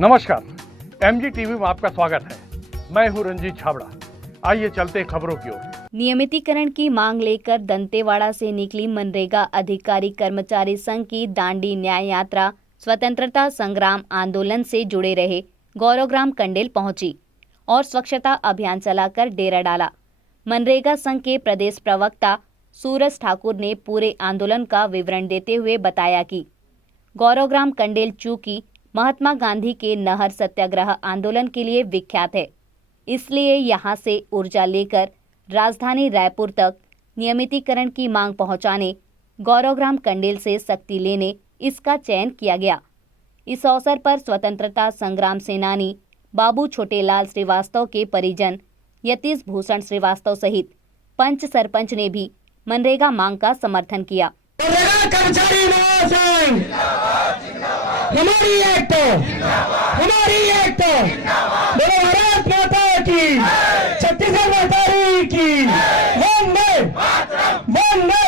नमस्कार, MG TV में आपका स्वागत है। मैं हूं रंजीत छाबड़ा। आइए चलते खबरों की ओर। नियमितीकरण की मांग लेकर दंतेवाड़ा से निकली मनरेगा अधिकारी कर्मचारी संघ की दांडी न्याय यात्रा स्वतंत्रता संग्राम आंदोलन से जुड़े रहे गौरवग्राम कंडेल पहुंची और स्वच्छता अभियान चलाकर डेरा डाला। मनरेगा संघ के प्रदेश प्रवक्ता सूरज ठाकुर ने पूरे आंदोलन का विवरण देते हुए बताया कि गौरवग्राम कंडेल चूंकि महात्मा गांधी के नहर सत्याग्रह आंदोलन के लिए विख्यात है, इसलिए यहां से ऊर्जा लेकर राजधानी रायपुर तक नियमितीकरण की मांग पहुंचाने गौरवग्राम कंडेल से सख्ती लेने इसका चयन किया गया। इस अवसर पर स्वतंत्रता संग्राम सेनानी बाबू छोटेलाल श्रीवास्तव के परिजन यतीश भूषण श्रीवास्तव सहित पंच सरपंच ने भी मनरेगा मांग का समर्थन किया। हमारी एक बोलो भारत माता की, छत्तीसगढ़ माता की, वंदे बोलो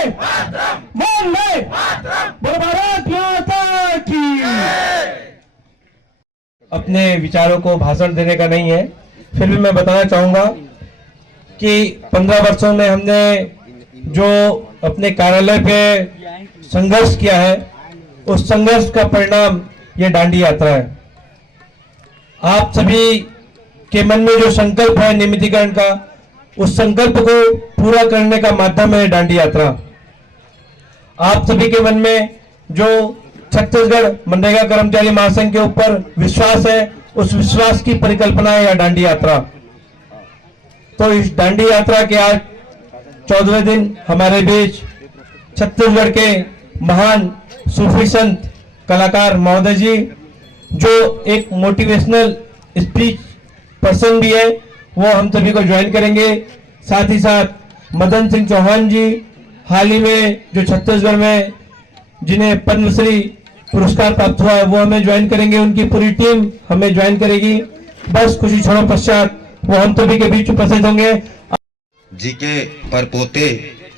भारत माता की। अपने विचारों को भाषण देने का नहीं है, फिर भी मैं बताना चाहूंगा कि 15 वर्षों में हमने जो अपने कार्यालय पे संघर्ष किया है, उस संघर्ष का परिणाम ये दांडी यात्रा है। आप सभी के मन में जो संकल्प है नियमितीकरण का, उस संकल्प को पूरा करने का माध्यम है दांडी यात्रा। आप सभी के मन में जो छत्तीसगढ़ मनरेगा कर्मचारी महासंघ के ऊपर विश्वास है, उस विश्वास की परिकल्पना है यह दांडी यात्रा। तो इस दांडी यात्रा के आज 14वें दिन हमारे बीच छत्तीसगढ़ के महान सूफी संत कलाकार महोदय जी, जो एक मोटिवेशनल स्पीच पर्सन भी है, वो हम सभी को ज्वाइन करेंगे। साथ ही साथ मदन सिंह चौहान जी, हाल ही में जो छत्तीसगढ़ में जिन्हें पद्मश्री पुरस्कार प्राप्त हुआ है, वो हमें ज्वाइन करेंगे। उनकी पूरी टीम हमें ज्वाइन करेगी। बस कुछ ही क्षणों पश्चात वो हम सभी के बीच उपस्थित होंगे। जी के परपोते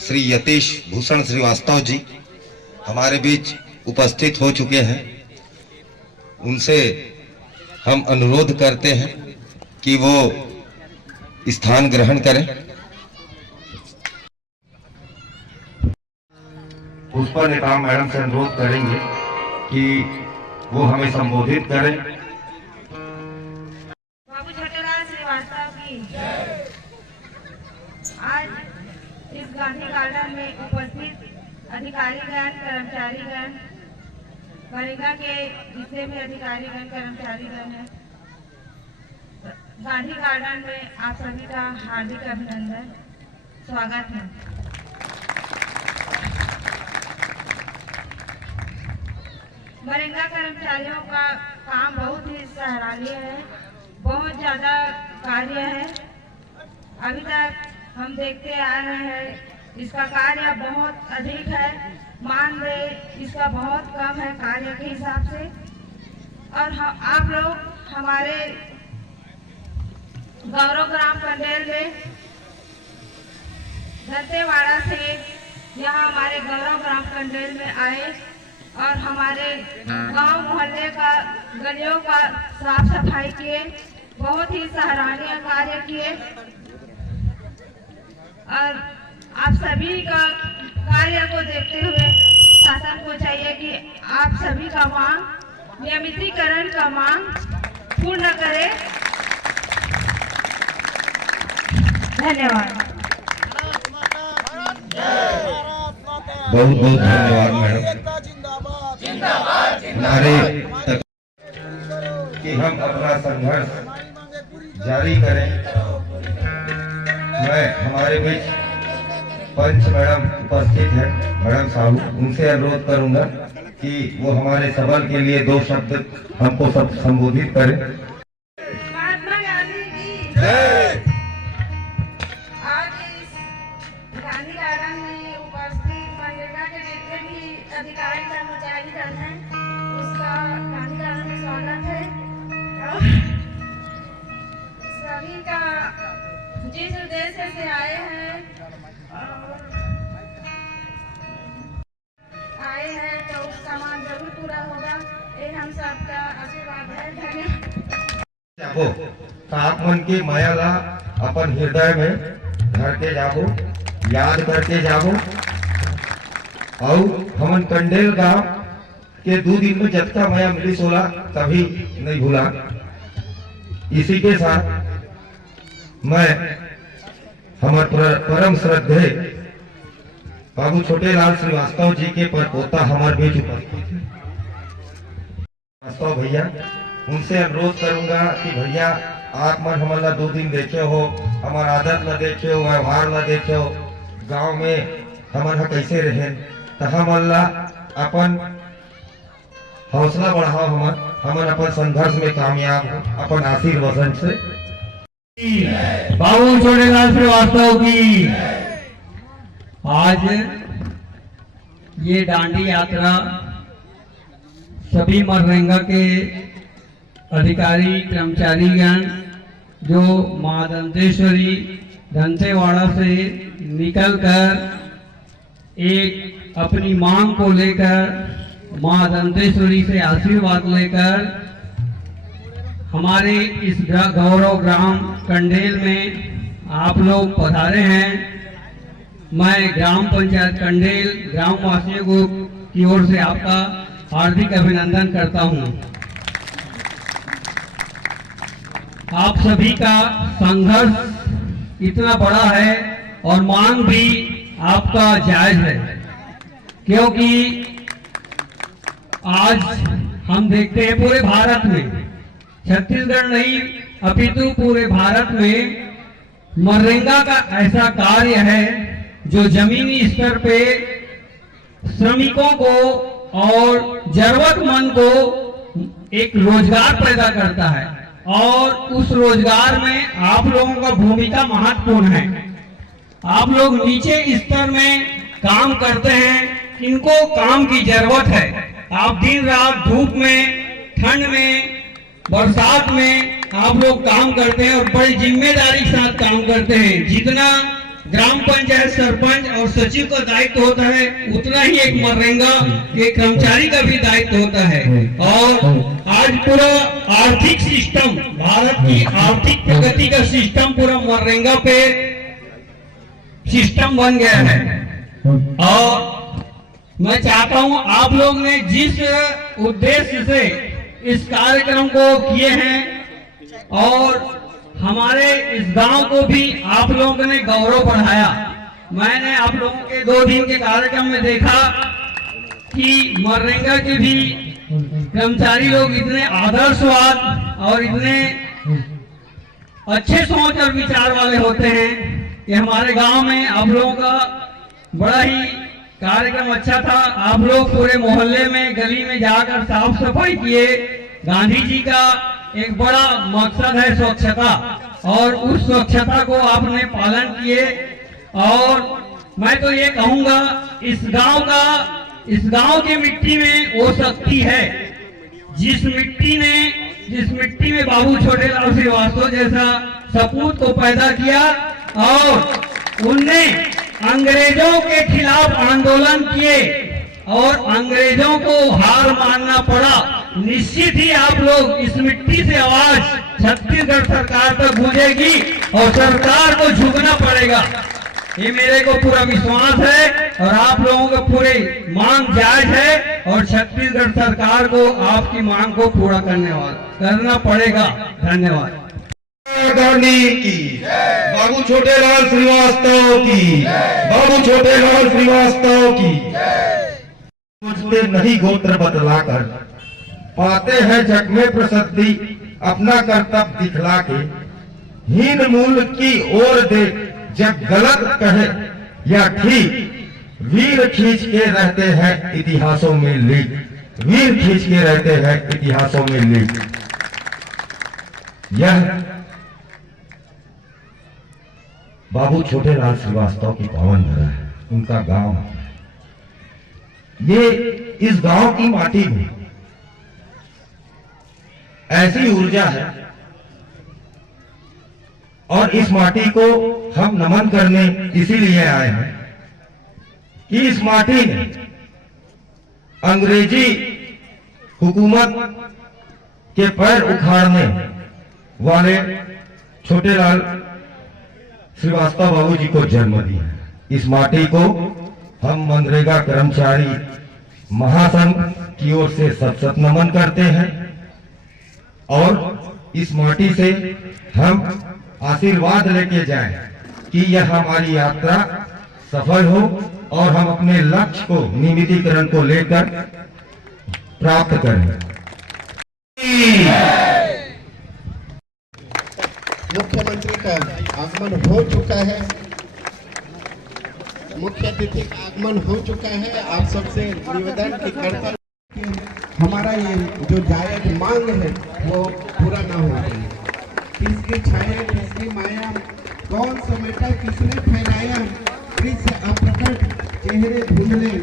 श्री यतीश भूषण श्रीवास्तव जी हमारे बीच उपस्थित हो चुके हैं। उनसे हम अनुरोध करते हैं कि वो स्थान ग्रहण करें। पुष्पा नेताम मैडम से अनुरोध करेंगे कि वो हमें संबोधित करें। बाबू छोटेलाल श्रीवास्तव की आज इस गांधी गार्डन में उपस्थित अधिकारीगण, कर्मचारीगण, मनरेगा के जितने भी अधिकारीगण, कर्मचारीगण हैं, गांधी गार्डन में आप सभी का हार्दिक अभिनंदन, स्वागत है। मनरेगा कर्मचारियों का काम बहुत ही सराहनीय है, बहुत ज्यादा कार्य है। अभी तक हम देखते आ रहे हैं इसका कार्य बहुत अधिक है, मानदेय इसका बहुत कम है कार्य के हिसाब से। और आप लोग हमारे गौरवग्राम कंडेल में दंतेवाड़ा से यहाँ हमारे गौरवग्राम कंडेल में आए और हमारे गांव मोहल्ले का गलियों का साफ सफाई किए, बहुत ही सराहनीय कार्य किए। और आप सभी का कार्य को देखते हुए शासन को चाहिए कि आप सभी का मांग, नियमितीकरण का मांग पूर्ण करें। धन्यवाद। बहुत बहुत धन्यवाद मैडम। हमारे कि हम अपना संघर्ष जारी करें। मैं हमारे बीच पंच मैडम उपस्थित है, मैडम साहू, उनसे अनुरोध करूंगा कि वो हमारे सवाल के लिए 2 शब्द हमको सब संबोधित करें। महात्मा गांधी की जय। आज इस गांधी गार्डन में उपस्थित मनरेगा के जितने भी अधिकारी कर्मचारी गण हैं, उसका गांधी गार्डन में स्वागत है। सभी का जिस उद्देश्य से आए हैं तो उसका मांग जरूर पूरा होगा। ये हम सबका आशीर्वाद है। धन्यवाद। जाबो तो आप मन के माया ला अपन हृदय में धर के जाबो, याद करके जाबो। और हमन कंडेल गांव के 2 दिन में जतका माया मिली सोला कभी नहीं भूला। इसी के साथ मैं हमारे परम श्रद्धेय बाबू छोटेलाल श्रीवास्तव जी के परपोता हमारे बीच उपस्थित है श्रीवास्तव भैया। उनसे अनुरोध करूंगा कि भैया आप मन हमारा 2 दिन देखे हो, हमारा आदत न देखे हो, व्यवहार न देखे हो, गांव में हमारा कैसे रहे, तो हम अल्लाह अपन हौसला बढ़ाओ, हमन अपन संघर्ष में कामयाब हो अपन आशीर्वाद से। बाबू छोटेलाल श्रीवास्तव की आज ये दांडी यात्रा सभी मनरेगा के अधिकारी कर्मचारीगण जो मां दंतेश्वरी दंतेवाड़ा से निकलकर एक अपनी मांग को लेकर मां दंतेश्वरी से आशीर्वाद लेकर हमारे इस गौरव ग्राम कंडेल में आप लोग पधारे हैं। मैं ग्राम पंचायत कंडेल ग्राम वासियों को की ओर से आपका हार्दिक अभिनंदन करता हूं। आप सभी का संघर्ष इतना बड़ा है और मांग भी आपका जायज है, क्योंकि आज हम देखते हैं पूरे भारत में, छत्तीसगढ़ नहीं अपितु पूरे भारत में मनरेगा का ऐसा कार्य है जो जमीनी स्तर पे श्रमिकों को और जरूरतमंद को एक रोजगार पैदा करता है और उस रोजगार में आप लोगों का भूमिका महत्वपूर्ण है। आप लोग नीचे स्तर में काम करते हैं, इनको काम की जरूरत है। आप दिन रात धूप में, ठंड में, बरसात में आप लोग काम करते हैं और बड़ी जिम्मेदारी के साथ काम करते हैं। जितना ग्राम पंचायत सरपंच और सचिव का दायित्व होता है उतना ही एक मनरेगा के कर्मचारी का भी दायित्व होता है। और आज पूरा आर्थिक सिस्टम, भारत की आर्थिक प्रगति का सिस्टम पूरा मनरेगा पे सिस्टम बन गया है। और मैं चाहता हूं आप लोग ने जिस उद्देश्य से इस कार्यक्रम को किए हैं और हमारे इस गांव को भी आप लोगों ने गौरव बढ़ाया। मैंने आप लोगों के 2 दिन के कार्यक्रम में देखा कि मनरेगा के भी कर्मचारी लोग इतने आदर्शवाद और इतने अच्छे सोच और विचार वाले होते हैं कि हमारे गांव में आप लोगों का बड़ा ही कार्यक्रम अच्छा था। आप लोग पूरे मोहल्ले में, गली में जाकर साफ सफाई किए। गांधी जी का एक बड़ा मकसद है स्वच्छता, और उस स्वच्छता को आपने पालन किए। और मैं तो ये कहूंगा इस गांव की मिट्टी में वो शक्ति है जिस मिट्टी में बाबू छोटेलाल श्रीवास्तव जैसा सपूत को पैदा किया और उनने अंग्रेजों के खिलाफ आंदोलन किए और अंग्रेजों को हार मानना पड़ा। निश्चित ही आप लोग इस मिट्टी से आवाज छत्तीसगढ़ सरकार तक गूंजेगी और सरकार को झुकना पड़ेगा, ये मेरे को पूरा विश्वास है। और आप लोगों का पूरे मांग जायज है और छत्तीसगढ़ सरकार को आपकी मांग को पूरा करना पड़ेगा। धन्यवाद। गांधी की, बाबू छोटेलाल श्रीवास्तव की, बाबू छोटेलाल श्रीवास्तव की। सोचते नहीं गोत्र बदलाकर, पाते हैं जग में प्रसिद्धि अपना कर्तव्य दिखला के। हीन मूल की ओर दे जब गलत कहे या ठीक, वीर खींच के रहते हैं इतिहासों में लिख, वीर खींच के रहते हैं इतिहासों में लिख। यह बाबू छोटेलाल श्रीवास्तव की पावन धरा है, उनका गांव है। ये इस गांव की माटी में ऐसी ऊर्जा है और इस माटी को हम नमन करने इसीलिए आए हैं कि इस माटी ने अंग्रेजी हुकूमत के पैर उखाड़ने वाले छोटेलाल श्रीवास्तव बाबू जी को जन्म दी है। इस माटी को हम मनरेगा कर्मचारी महासंघ की ओर से सत नमन करते हैं और इस माटी से हम आशीर्वाद लेके जाएं कि यह हमारी यात्रा सफल हो और हम अपने लक्ष्य को नियमितीकरण को लेकर प्राप्त करें। मुख्यमंत्री का आगमन हो चुका है, मुख्य अतिथि का आगमन हो चुका है। आप सबसे निवेदन की करता कि हमारा ये जो जायज मांग है वो पूरा ना हो जाए। किसकी छाया किसकी माया, कौन समेटा किसने फैलाया, किस अप्रकट चेहरे धुंधले,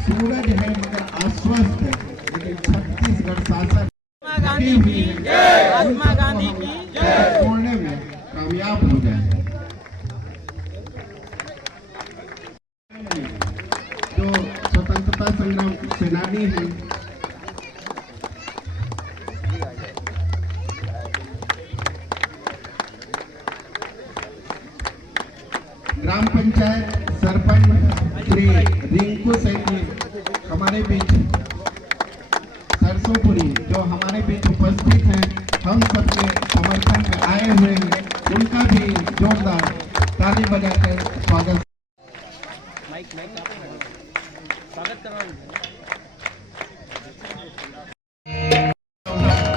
सूरज है मगर आश्वस्त है, लेकिन छत्तीसगढ़ शासन महात्मा गांधी की तोड़ने में कामयाब हो जाए। जो स्वतंत्रता संग्राम सेनानी हैं, ग्राम पंचायत सरपंच श्री रिंकू सेठी हमारे बीच, सरसोपुरी जो हमारे बीच उपस्थित हैं, हम सबके समर्थन में आए हुए हैं, उनका भी जोरदार ताली बजाकर स्वागत।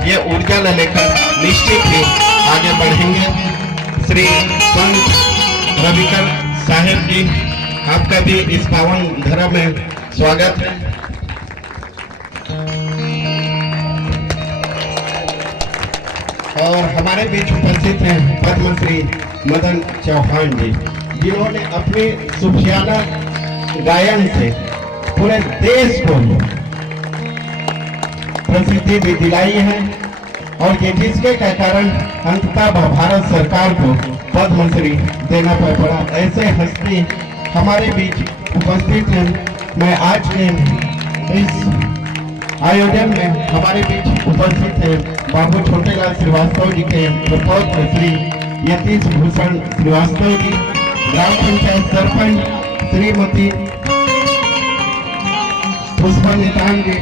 ये ऊर्जा न लेकर निश्चित ही आगे बढ़ेंगे। श्री संत रविकर साहेब जी, आपका भी इस पावन धर्म में स्वागत है। और हमारे बीच उपस्थित हैं पद्मश्री मदन चौहान जी, जिन्होंने अपने सुफियाना गायन से पूरे देश को प्रसिद्धि भी दिलाई है और ये जिसके का कारण अंततः भारत सरकार को पद्मश्री देना पड़ा। ऐसे हस्ती हमारे बीच उपस्थित हैं। मैं आज के इस आयोजन में हमारे बीच उपस्थित हैं बाबू छोटेलाल श्रीवास्तव जी के प्रपौत्र श्री यतीश भूषण श्रीवास्तव जी, ग्राम पंचायत सरपंच श्रीमती पुष्पा नितान जी,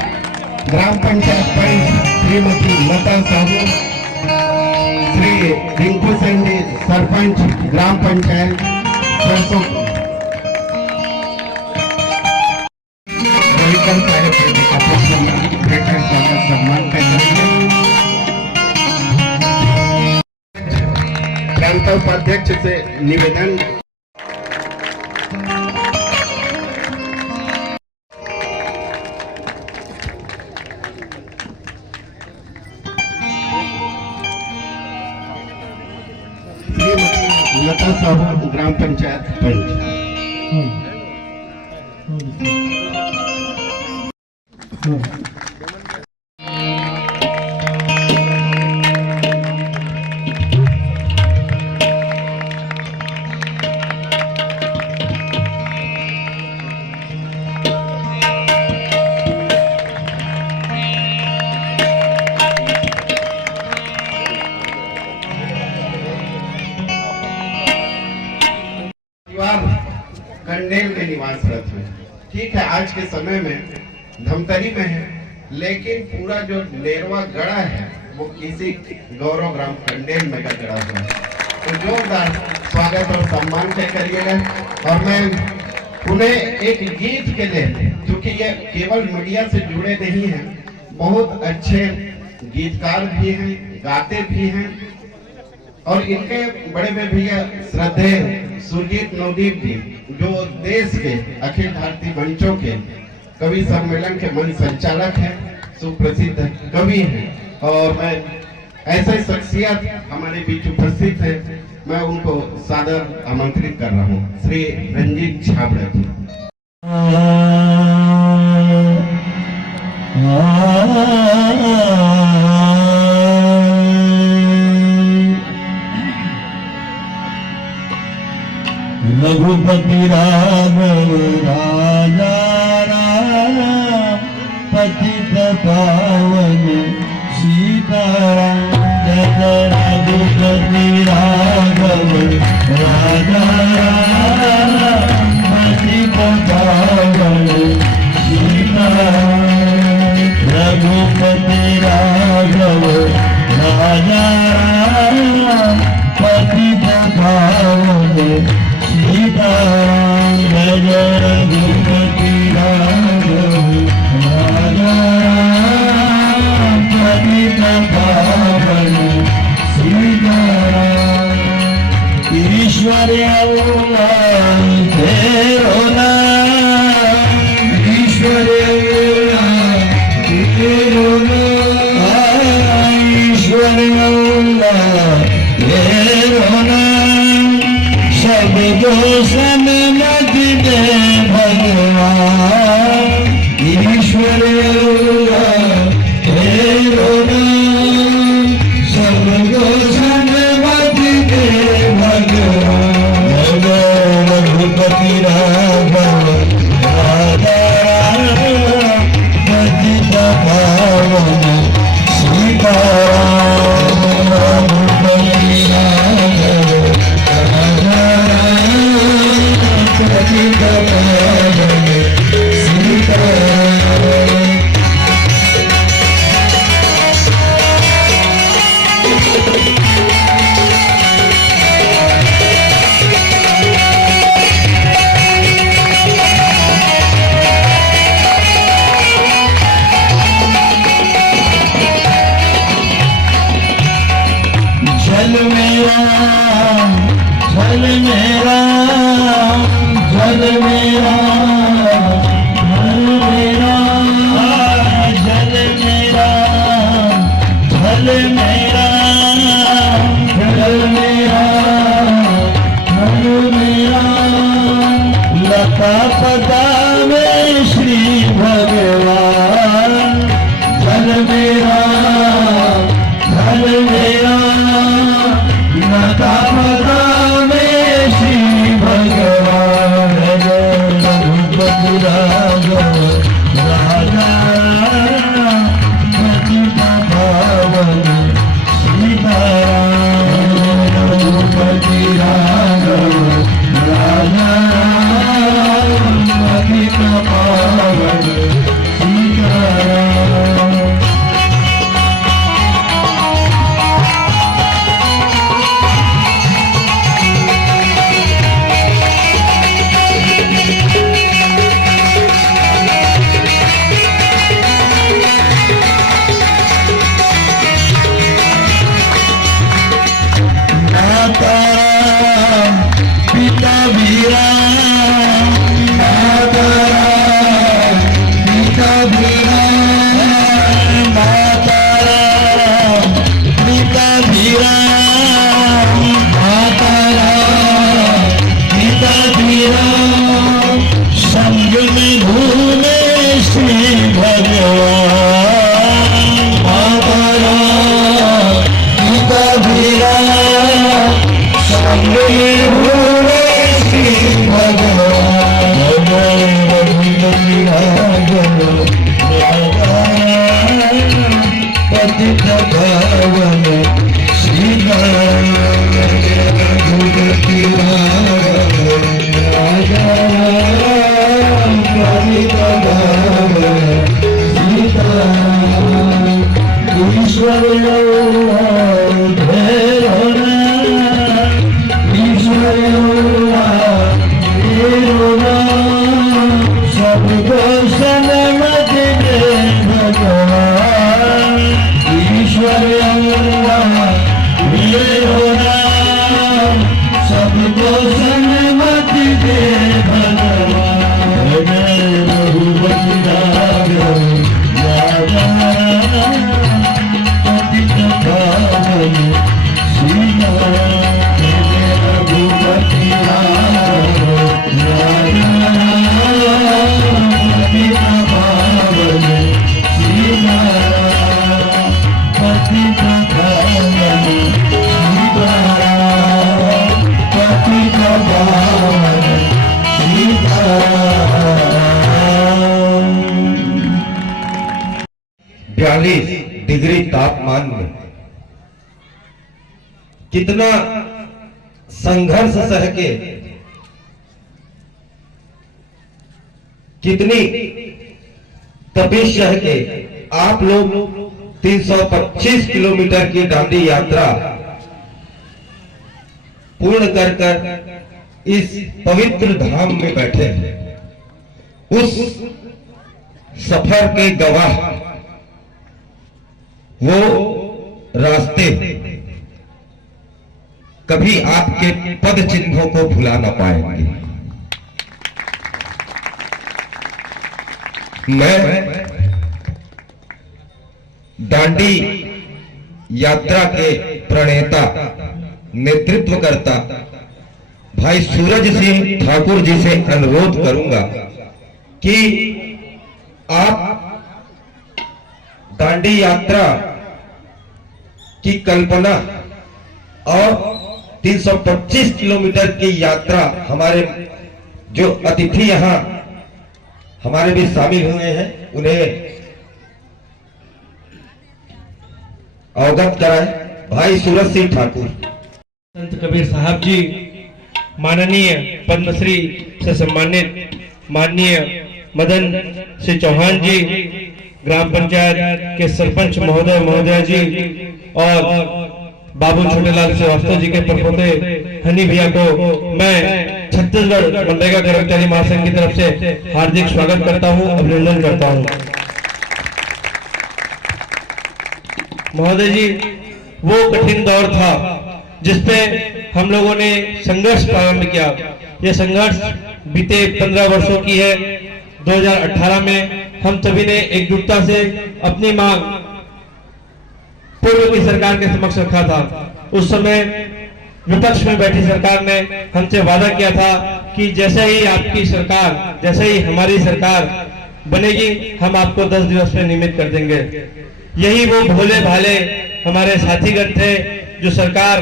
ग्राम पंचायत पंच श्रीमती लता साहू, श्री रिंकू सिंह जी सरपंच ग्राम पंचायत सरसों, रविकर साहेब जी का स्वागत सम्मान करेंगे। प्रांत उपाध्यक्ष से निवेदन, लता साहू ग्राम पंचायत पंच। कंडेल में निवासरत है। ठीक है, आज के समय में धमतरी में है, लेकिन पूरा जो नेरवा गढ़ा है वो किसी गौरव ग्राम कंडेल में का गढ़ा हुआ है। तो जोरदार स्वागत और सम्मान से करिएगा। और मैं उन्हें एक गीत के लिए, क्योंकि ये केवल मीडिया से जुड़े नहीं हैं, बहुत अच्छे गीतकार भी हैं, गाते भी हैं, और इनके बड़े बड़े भैया श्रद्धेय सुरजीत नवदीप जी, जो देश के अखिल भारतीय मंचों के कवि सम्मेलन के मंच संचालक हैं, सुप्रसिद्ध कवि हैं, और मैं ऐसे शख्सियत हमारे बीच उपस्थित है, मैं उनको सादर आमंत्रित कर रहा हूँ। श्री रंजीत छाबड़ा जी। रघुपति राघव राजा राम पतित पावन सीताराम जय जय रघुपति राघव राजा राम पतित पावन सीताराम रघुपति राघव राजा राम पतित पावन सीताराम जय जय रघुपति राघव राजा राम पतित पावन सीताराम ईश्वर अल्लाह तेरो नाम ईश्वर अल्लाह तेरो नाम ईश्वर अल्लाह तेरो नाम सब जो सन्मति दे भगवान ईश्वर अल्लाह तेरो नाम सब जो सन्मति दे भगवान जय रघुपति राघव राजा राम पतित पावन सीताराम रघुपति राघव राजा राम पतित पावन सीताराम जल मेरा जल मेरा जल मेरा जल मेरा जल मेरा जल मेरा जल मेरा जल मेरा लता पदा में श्री भगवान जल मेरा जल मेरा लता पदा में श्री भगवान रघुपति राघव राजा पतित पावन सीताराम रघुपति राघव राजा पतित पावन सीताराम माता राम पिता भी राम माता राम पिता भी राम माता राम पिता भी राम माता राम पिता भी राम संग में घूमे श्री भगवान माता राम पिता भी राम संग में घूमे श्री भगवान रघुपति राघव राजा पतित पावन सीताराम रघुपति राघव राजा पतित पावन सीताराम ईश्वर अल्लाह तेरो नाम ईश्वर अल्लाह तेरो नाम सबको सन्मति दे भगवान ईश्वर अल्लाह तेरो नाम सबको सन्मति दे भगवान रघुपति राघव राजा पतित पावन सीताराम रघुपति राघव राजा पतित पावन सीताराम पतित पावन सीताराम पतित पावन असामान्य, कितना संघर्ष सह के, कितनी तपिश सह के आप लोग 325 किलोमीटर की दांडी यात्रा पूर्ण कर कर इस पवित्र धाम में बैठे हैं। उस सफर के गवाह वो रास्ते कभी आपके पद चिन्हों को भुला ना पाएंगे। मैं दांडी यात्रा के प्रणेता, नेतृत्व करता भाई सूरज सिंह ठाकुर जी से अनुरोध करूंगा कि आप दांडी यात्रा की कल्पना और 325 किलोमीटर की यात्रा, हमारे जो अतिथि यहां हमारे भी शामिल हुए हैं, उन्हें अवगत कराएं। भाई सूरज सिंह ठाकुर। संत कबीर साहब जी, माननीय पद्मश्री से सम्मानित माननीय मदन सिंह चौहान जी, ग्राम पंचायत के सरपंच महोदय महोदया जी और बाबू छोटेलाल श्रीवास्तव जी के परपोते हनी भैया को मैं छत्तीसगढ़ मनरेगा कर्मचारी महासंघ की तरफ से हार्दिक स्वागत करता हूं, अभिनंदन करता हूं। महोदय जी, वो कठिन दौर था जिसपे हम लोगों ने संघर्ष प्रारंभ किया। ये संघर्ष बीते 15 वर्षों की है। 2018 में हम सभी ने एकजुटता से अपनी मांग पूर्व की सरकार के समक्ष रखा था। उस समय विपक्ष में बैठी सरकार ने हमसे वादा किया था कि जैसे ही आपकी सरकार, जैसे ही हमारी सरकार बनेगी, हम आपको 10 दिवस में नियमित कर देंगे। यही वो भोले भाले हमारे साथीगण थे जो सरकार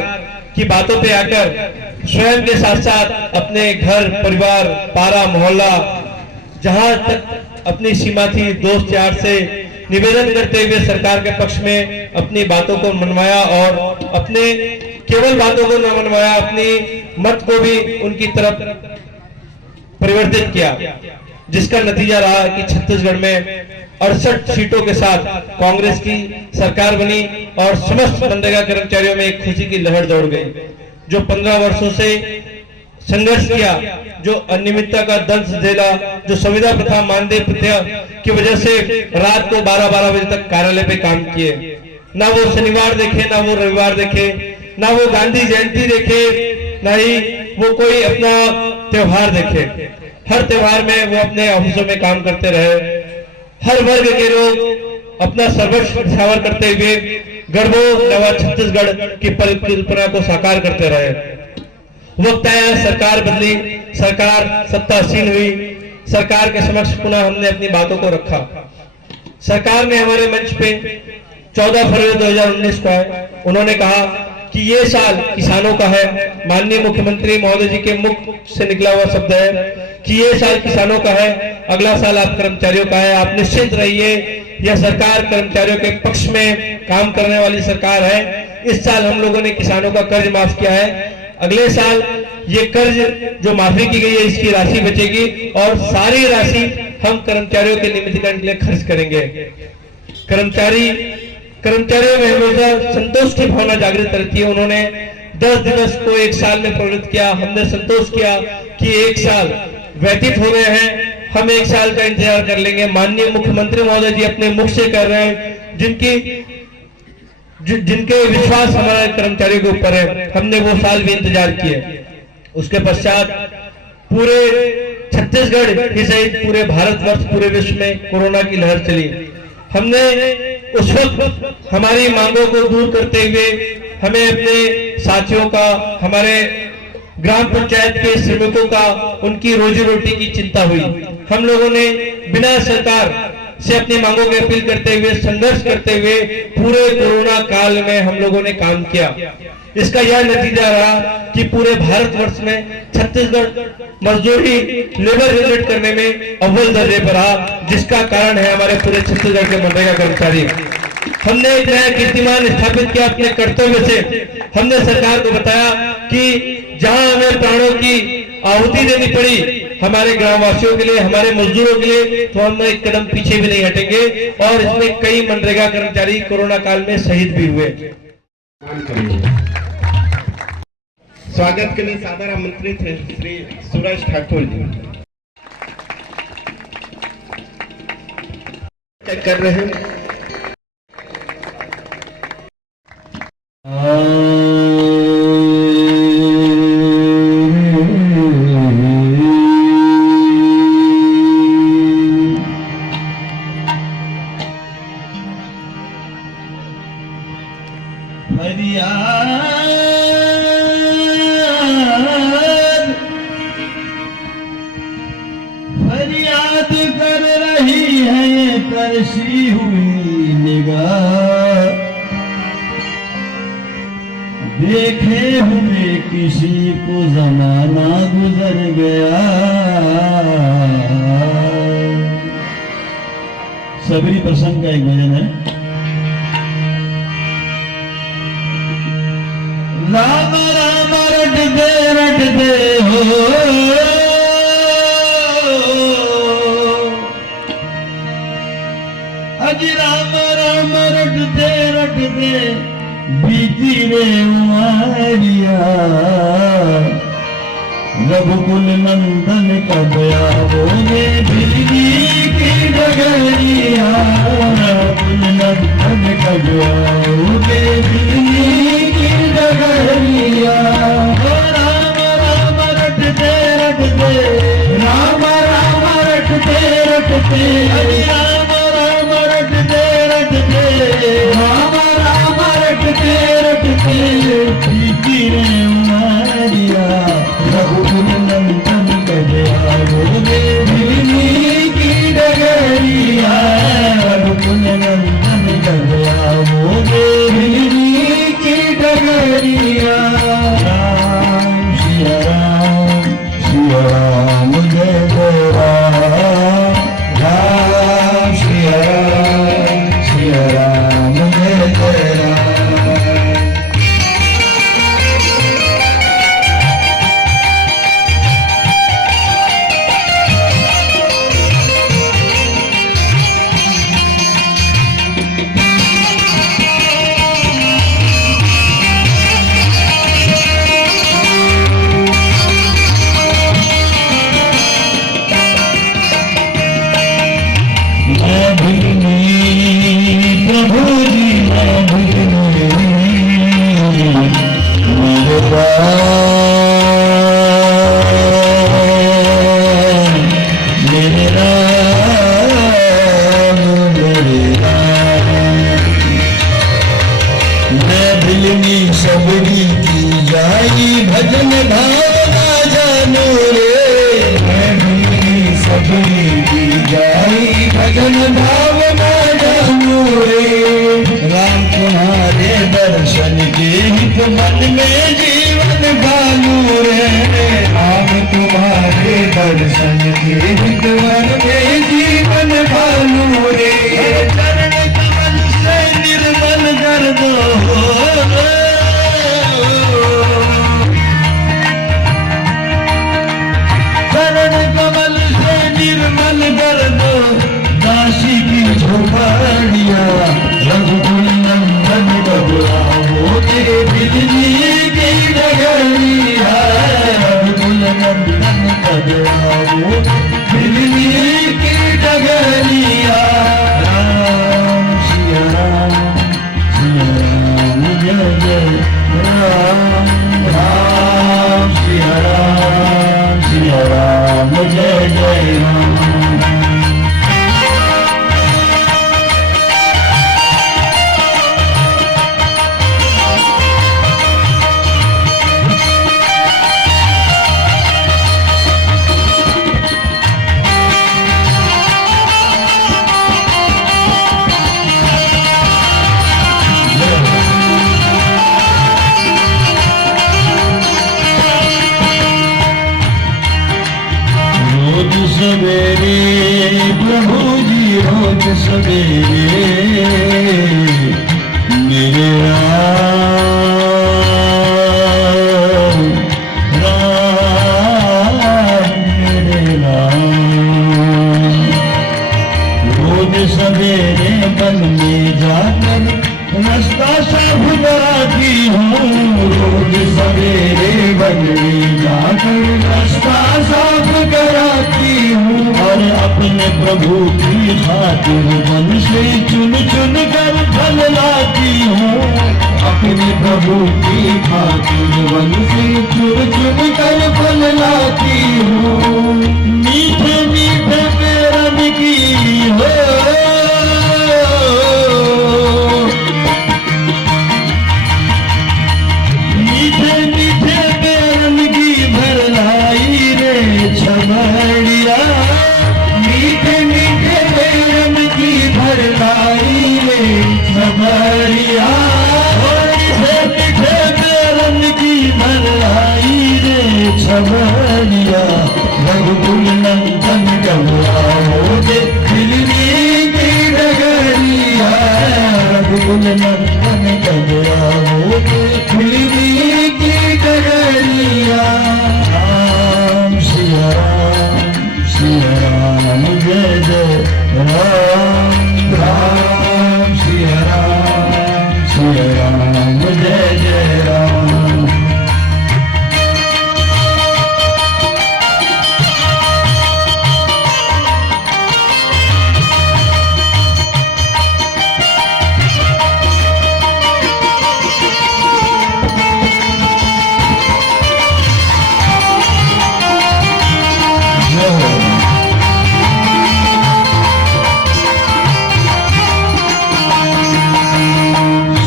की बातों पे आकर स्वयं के साथ साथ अपने घर परिवार, पारा मोहल्ला, जहां तक अपनी सीमा थी, दोस्त यार से निवेदन करते हुए सरकार के पक्ष में अपनी बातों को मनवाया और अपने केवल बातों को न मनवाया, अपनी मत को भी उनकी तरफ परिवर्तित किया, जिसका नतीजा रहा कि छत्तीसगढ़ में 68 सीटों के साथ कांग्रेस की सरकार बनी और समस्त मनरेगा कर्मचारियों में एक खुशी की लहर दौड़ गई। जो 15 वर्षों से संघर्ष किया, जो अनियमितता का दंश झेला, जो संविदा प्रथा मानदेय प्रथा की वजह से रात को 12-12 बजे तक कार्यालय पे काम किए, ना वो शनिवार देखे, ना वो रविवार देखे, ना वो गांधी जयंती देखे, ना ही वो कोई अपना त्योहार देखे। हर त्योहार में वो अपने ऑफिसों में काम करते रहे। हर वर्ग के लोग अपना सर्वस्व न्यौछावर करते हुए गर्वो नवा छत्तीसगढ़ की परिकल्पना को साकार करते रहे। वक्त आया, सरकार बदली, सरकार सत्तासीन हुई। सरकार के समक्ष पुनः हमने अपनी बातों को रखा। सरकार ने हमारे मंच पे 14 फरवरी 2019 को आए, उन्होंने कहा कि ये साल किसानों का है। माननीय मुख्यमंत्री महोदय जी के मुख से निकला हुआ शब्द है कि ये साल किसानों का है, अगला साल आप कर्मचारियों का है। आप निश्चिंत रहिए, यह सरकार कर्मचारियों के पक्ष में काम करने वाली सरकार है। इस साल हम लोगों ने किसानों का कर्ज माफ किया है, अगले साल ये कर्ज जो माफी की गई है इसकी राशि बचेगी और सारी राशि हम कर्मचारियों के नियमितीकरण के लिए खर्च करेंगे। कर्मचारियों में हमेशा संतोष की भावना जागृत रहती है। उन्होंने 10 दिवस को 1 साल में परिणत किया। हमने संतोष किया कि 1 साल व्यतीत हो गए हैं, हम 1 साल का इंतजार कर लेंगे। माननीय मुख्यमंत्री महोदय जी अपने मुख से कर रहे हैं, जिनके विश्वास हमारे कर्मचारियों के ऊपर है, हमने वो साल भी इंतजार किए। उसके पश्चात पूरे छत्तीसगढ़ ही सहित पूरे भारतवर्ष, पूरे विश्व में कोरोना की लहर चली। हमने उस वक्त हमारी मांगों को दूर करते हुए हमें अपने साथियों का, हमारे ग्राम पंचायत के श्रमिकों का, उनकी रोजी रोटी की चिंता हुई। हम लोगों ने बिना सरकार से अपनी मांगों की अपील करते हुए, संघर्ष करते हुए पूरे कोरोना काल में हम लोगों ने काम किया। इसका यह नतीजा रहा कि पूरे भारतवर्ष में छत्तीसगढ़ मजदूरी लेबर जनरेट करने में अव्वल दर्जे पर रहा, जिसका कारण है हमारे पूरे छत्तीसगढ़ के मनरेगा कर्मचारी। हमने एक नया कीर्तिमान स्थापित किया अपने कर्तव्य से। हमने सरकार को बताया कि जहां हमें प्राणों की आहुति देनी पड़ी हमारे ग्रामवासियों के लिए, हमारे मजदूरों के लिए, तो हम एक कदम पीछे भी नहीं हटेंगे। और इसमें कई मनरेगा कर्मचारी कोरोना काल में शहीद भी हुए। स्वागत के लिए सादर आमंत्रित है श्री सूरज ठाकुर जी। चेक कर रहे हैं। फरियाद कर रही है ये तरसी हुई निगाह, देखे हुए किसी को जमाना गुजर गया। सबरी प्रसंग का एक भजन है। राम राम रट दे हो, अज राम राम रट दे बीती रे उमारिया। रघुकुल नंदन कब आओगे बिजली की डगरिया। रघुकुल नंदन कब आओगे बिजली की डगरिया। राम राम रट दे राम राम रट दे राम राम रट दे राम राम रट दे बीती रे उमारिया। रघुकुल नंदन कब आओगे बिजली की डगरिया। रघुकुल नंदन कब आओगे बिजली की डगरिया। राम सिया राम जय जय राम। राम सिया राम जय जय राम। सबरी की जाई भजन भाव ना जानो रे। सबरी की जाई भजन भाव ना जानो रे। राम तुम्हारे दर्शन के हित मन में जीवन बालू रे। राम तुम्हारे दर्शन के हित मन में जीवन बालू रे। चरण कमल से निर्मल कर दो, चरण कमल से निर्मल कर दो दासी की झोपड़िया। रघुकुल नंदन कब आओगे बिजली की डगरिया। रघुकुल नंदन कब आओगे बिजली की डगरिया। राम सिया राम जय जय राम। राम सिया राम जय जय राम। सवेरे प्रभु जी रोज सवेरे मेरे राम राम मेरे राम। रोज सवेरे बन में जाकर रास्ता साफ कराती हूँ, रोज सवेरे बन में जाकर रास्ता साफ कराती हूँ। और अपने प्रभु की खातिर वन से चुन चुन कर फल लाती हूँ, अपने प्रभु की खातिर वन से चुन चुन कर फल लाती हूँ। मीठे मीठे प्रेम की हो मीठे मीठे प्रेम की भरलाई रे छबड़िया, मीठे मीठे प्रेम की भरलाई रे छबड़िया। मीठे मीठे प्रेम की भरलाई रे छबड़िया। रघुकुल नंदन गवाओगे दिल्ली की डगरिया, रघुकुल नंदन गवाओगे दिल्ली की डगरिया। राम सिया राम जय जय राम राम सिया राम जय जय राम।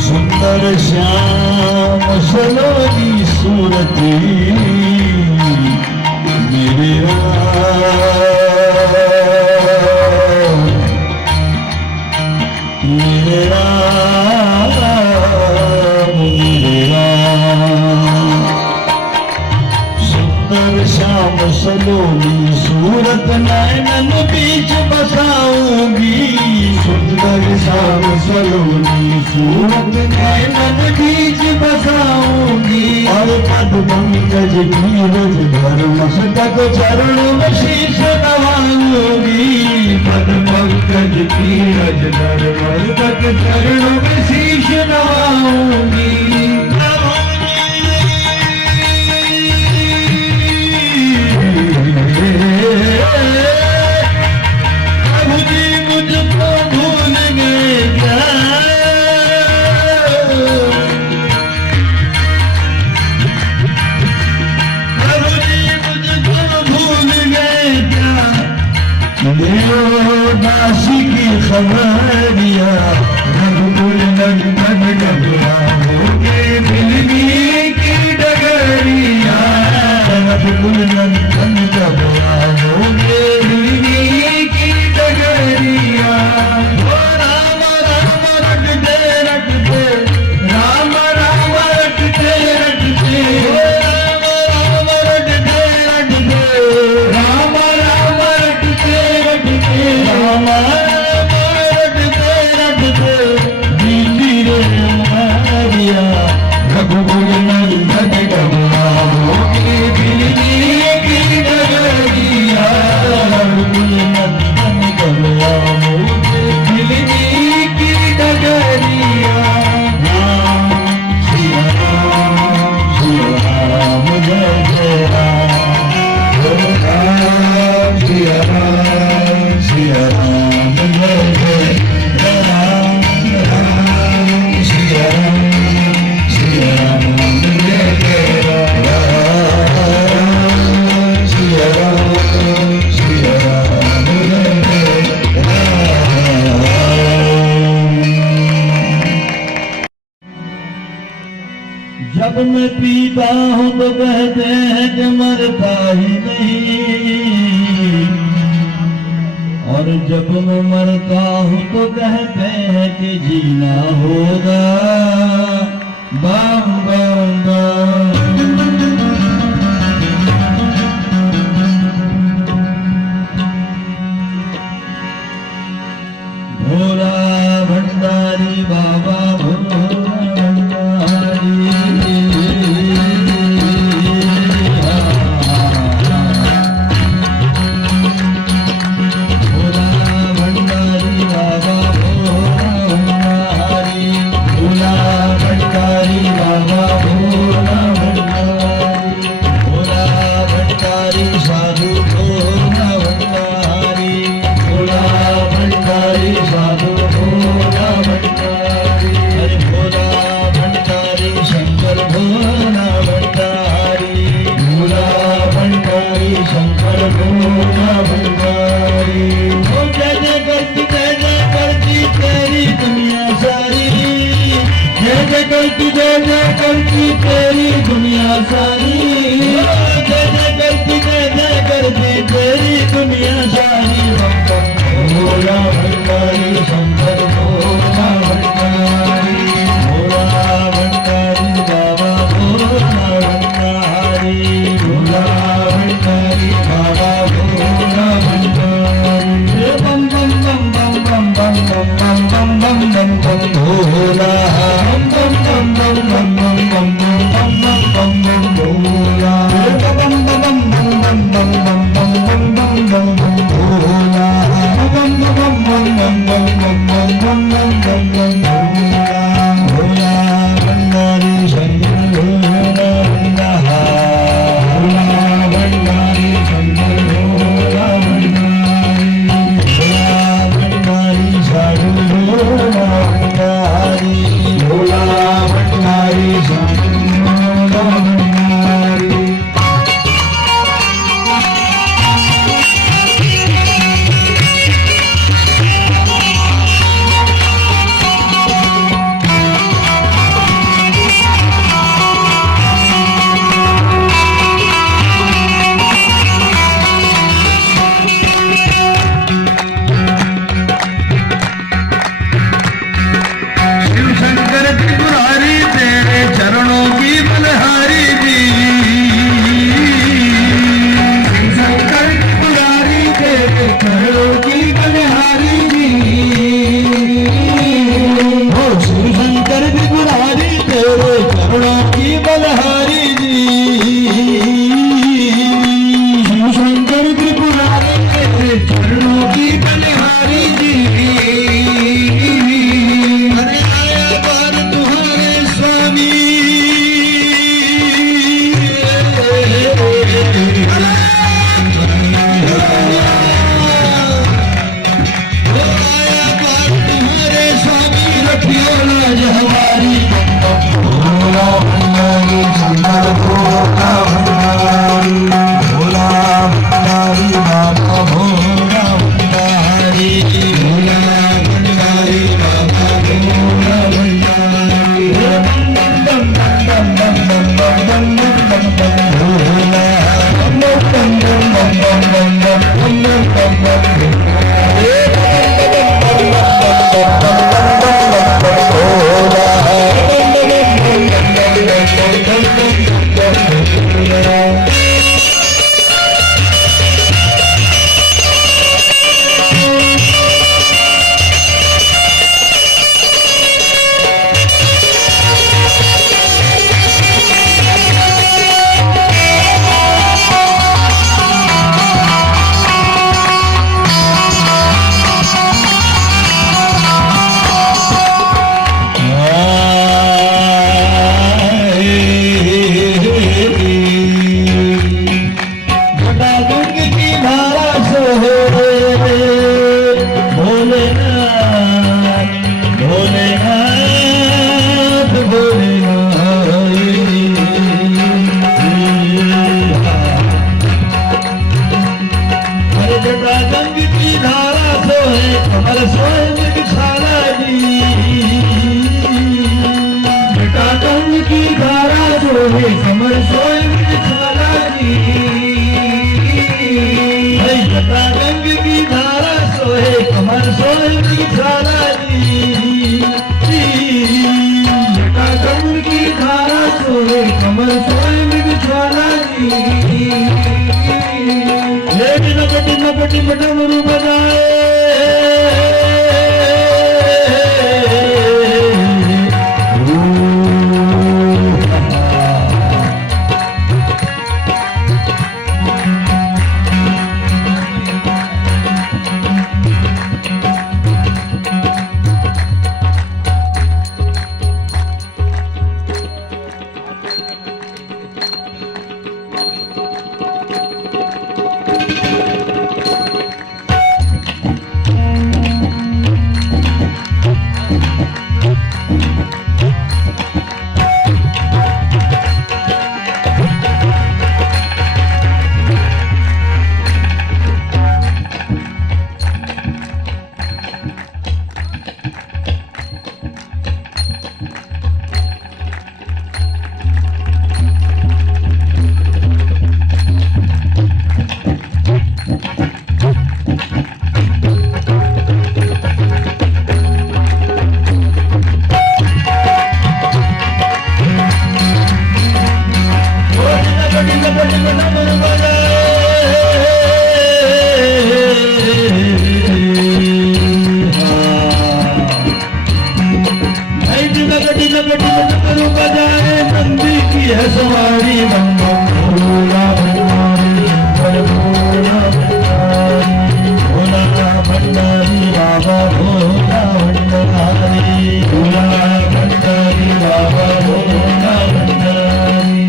सुंदर श्याम सलोनी सूरती मेरे राम मेरे राम मेरे राम। सुंदर श्याम सलोनी सूरत नैनन बीच बसाऊंगी, सुंदर श्याम सलोनी सूरत नैनन बीच बसाऊंगी। और पद पंकज की रज धर मस्तक चरणों में शीश नवाऊंगी, पद पंकज की रज धर मस्तक चरणों में शीश नवाऊंगी। प्रभु जी मुझको भूल गए क्या, प्रभु जी मुझको भूल गए क्या। दासी की खबरिया रघुकुल नंदन घबराओगे दिल्ली की डगरिया, रघुकुल नंदन घबराओगे दिल्ली की डगरिया। राम राम रटते रटते राम राम रटते रटते राम राम रटते रटते राम राम रटते रटते राम राम रटते रटते दिल्ली रे हमारिया रघुकुल नंदन घबराओगे दिल्ली की डगरिया, रघुकुल नंदन घबराओगे दिल्ली की डगरिया। राम सिया राम जय जय राम, राम सिया राम जय जय राम, राम सिया राम जय जय राम, सिया राम जय जब मैं पीता हूँ तो कहते हैं कि मरता ही नहीं, और जब मैं मरता हूँ तो कहते हैं कि जीना होगा। बम बम बम। भोला भंडारी बाबा भोला भंडारी बम बम बम बम बम बम बम बम बम बम बम भोला बम बम बम बम बम बम बम बम बम बम भोला बम बम बम बम बम बम बम बम बम बम भोला बम बम बम बम बम बम बम बम बम बम भोला भोला भंडारी शंकर भोला भंडारी शंकर भोला भंडारी साधु भोला भंडारी भोला भंडारी साधु भोला भंडारी शिव शंकर त्रिपुरारी तेरे चरणों की बलहारी जी शिव शंकर त्रिपुरारी तेरे चरणों की बलहारी जी हो शिव शंकर त्रिपुरारी तेरे चरणों की बलहारी जी शिव शंकर त्रिपुरारी तेरे चरणों की बलहारी जी अरे आया बार तुम्हारे स्वामी आया बार तुम्हारे स्वामी रखियो लाज हमारी भोला भंडारी शंकर भोला भंडारी भोला भंडारी बाबा भोला भंडारी भोला भंडारी बाबा भोला भंडारी बम बम बम बम बम बम बम बम बम भोला बम बम बम बम बम बम बम बम भोला गंग की धारा सोहे भोलेनाथ भोलेनाथ भोलेनाथ अरे जटा गंग की धारा सोहे कमल सोहे मृगशाला जी जटा गंग की धारा सोहे कमल सोहे मृगशाला जी जटा गंग की धारा सोहे कमल सोहे मृगशाला जी जटा गंग की धारा सोहे कमल सोहे मृगशाला जी नपटी नपटी मटमरू बजाए डमरू बजाए, डमरू बजाए, नंदी की है सवारी, बम बम भोला भंडारी, भोला भंडारी, भोला भंडारी बाबा भोला भंडारी, भोला भंडारी बाबा भोला भंडारी।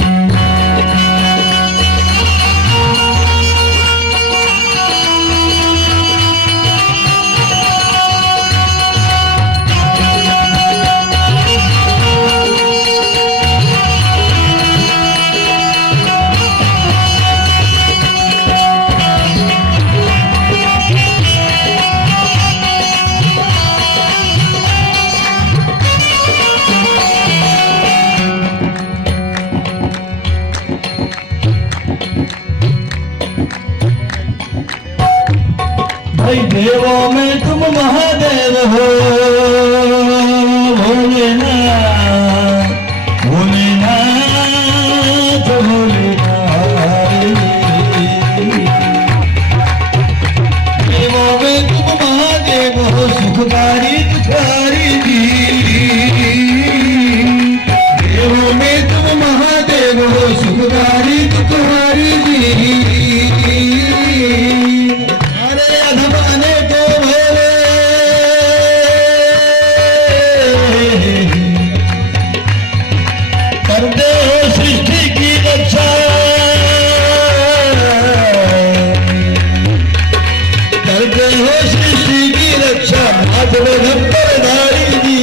भाई देवों में तुम महादेव हो, भोलेनाथ भोलेनाथ भोलेनाथ। देवों में तुम महादेव हो, सुखकारी दुखारी जी। देवों में तुम महादेव हो, सुखकारी दुखारी जी। अधमाने को भोले करते हो सृष्टि की रक्षा, करते हो सृष्टि की रक्षा, हाथ में धम्बरधारी जी।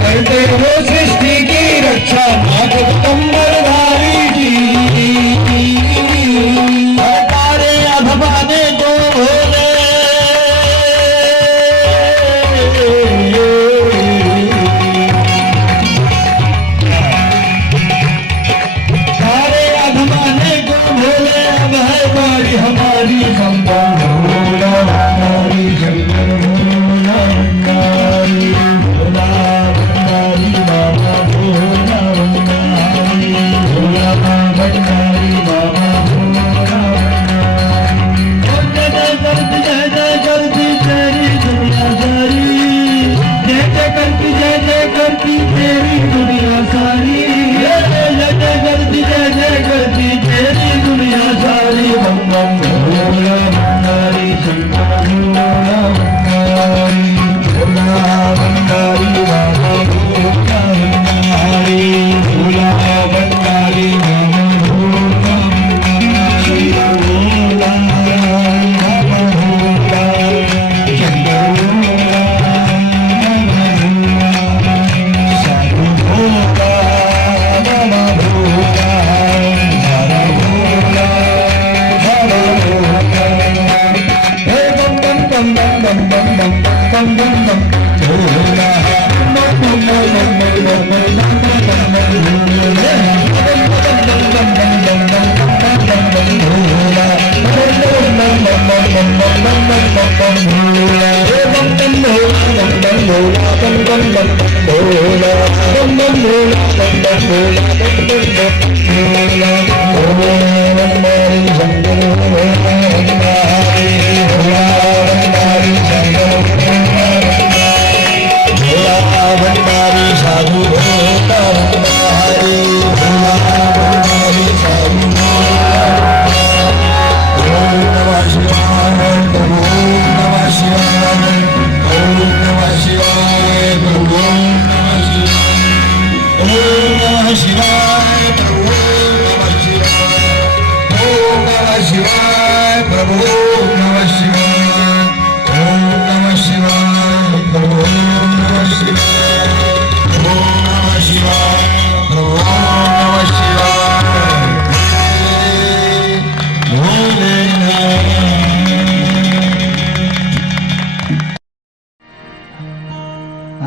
करते हो सृष्टि की रक्षा, हाथ में धम्बरधारी जी। भवाने को भोले सारे अधमाने को भोले, अब है बारी हमारी, संबल भोला भंडारी, शंकर भोला भंडारी, भोला भंडारी बाबा भोला भंडारी, भोला भंडारी बाबा भोला करती जय जय करती तेरी दुनिया सारी, जय जय करती जय जय करती तेरी दुनिया सारी, जय जय करती जय जय करती तेरी दुनिया सारी। बम बम भोला भंडारी, शंकर भोला भंडारी, भोला भंडारी बाबा भोला भंडारी, भोला भंडारी बाबा भोला भंडारी, भोला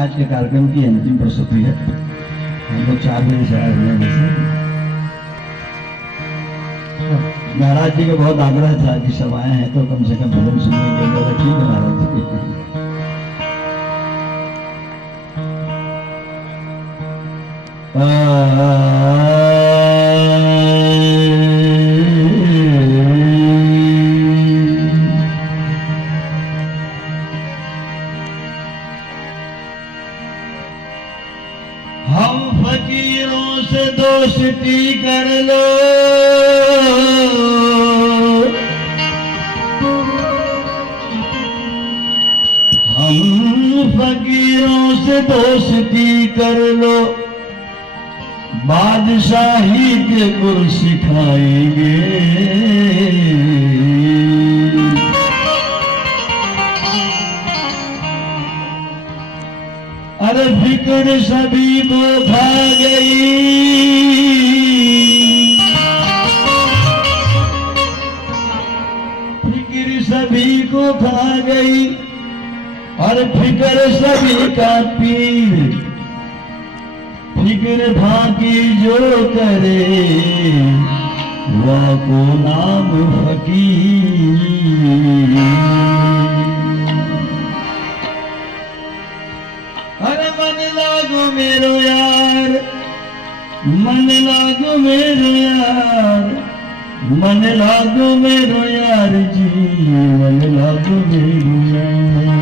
आज के कार्यक्रम की अंतिम प्रस्तुति है। हम लोग 4 बजे से आए हुए हैं। वैसे महाराज जी का बहुत आग्रह था कि सब आए हैं तो कम से कम भजन सुनने के लिए। ठीक है महाराज जी। दोस्ती कर लो, बादशाही के गुर सिखाएंगे। अरे फिक्र सभी को खा गई, फिक्र सभी को खा गई, और फिक्र सभी का पीर। फिक्र भागी जो करे वह को नाम फकीर। अरे मन लागो मेरो यार, मन लागो मेरो यार, मन लागो मेरो यार जी, मन लागो मेरो यार।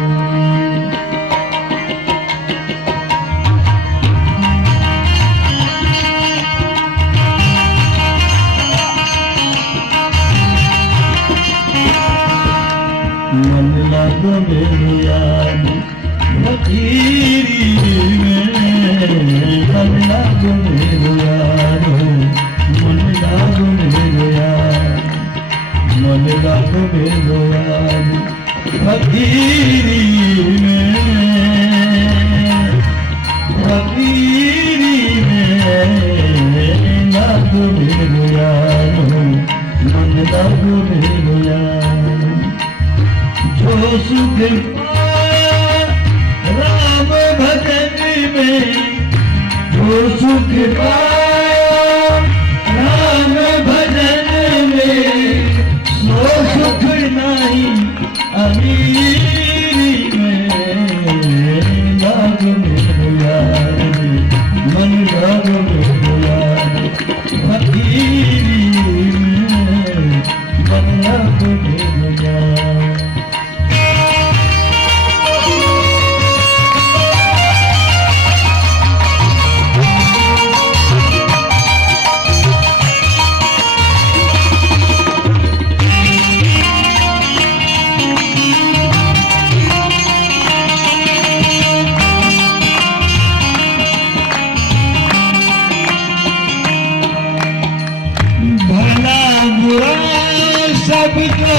मन लागो मेरो यार फकीरी में, मन लागो मेरो यार, मन लागो मेरो यार, मन लागो मेरो यार फकीरी में, फकीरी में लागो मेरो यार, मन लागो मेरो यार। जो सुख पाया राम भजन में, जो सुख पाया राम भजन में, सो सुख नहीं अमीरी में। लागो मेरो यार, मन लागो मेरो यार फकीरी में, मन लागो मेरो यार। सबका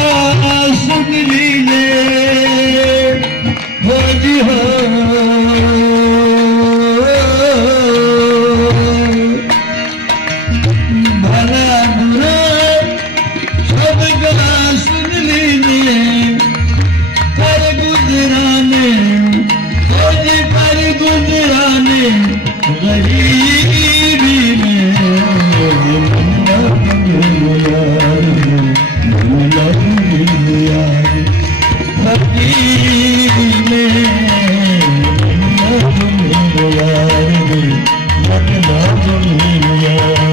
सुन लीजिए हो जी हो, भला बुरा सबका सुन लीजिए। कर गुजराने हो जी, कर गुजराने गरीबी में। मन लागो मेरो यार फकीरी में, मन लागो मेरो यार, मन लागो मेरो यार।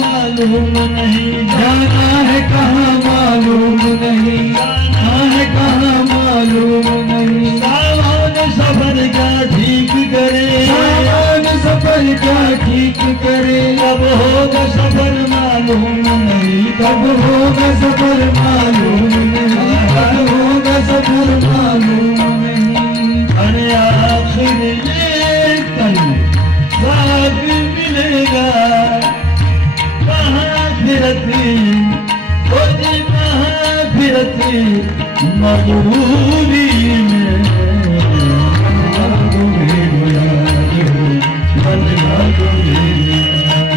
मालूम नहीं, जाना है कहाँ मालूम नहीं, जाना है कहाँ मालूम नहीं। सामान सफर का ठीक करे, सामान सफर का ठीक करे। कब होगा सफर मालूम नहीं, कब होगा सफर मालूम नहीं, कब होगा सफर मालूम नहीं। अरे आखिर ये कल साथ मिलेगा फिरती, खोजी कहाँ फिरती मजबूरी में। लागो मेरो यार, मन लागो मेरो यार,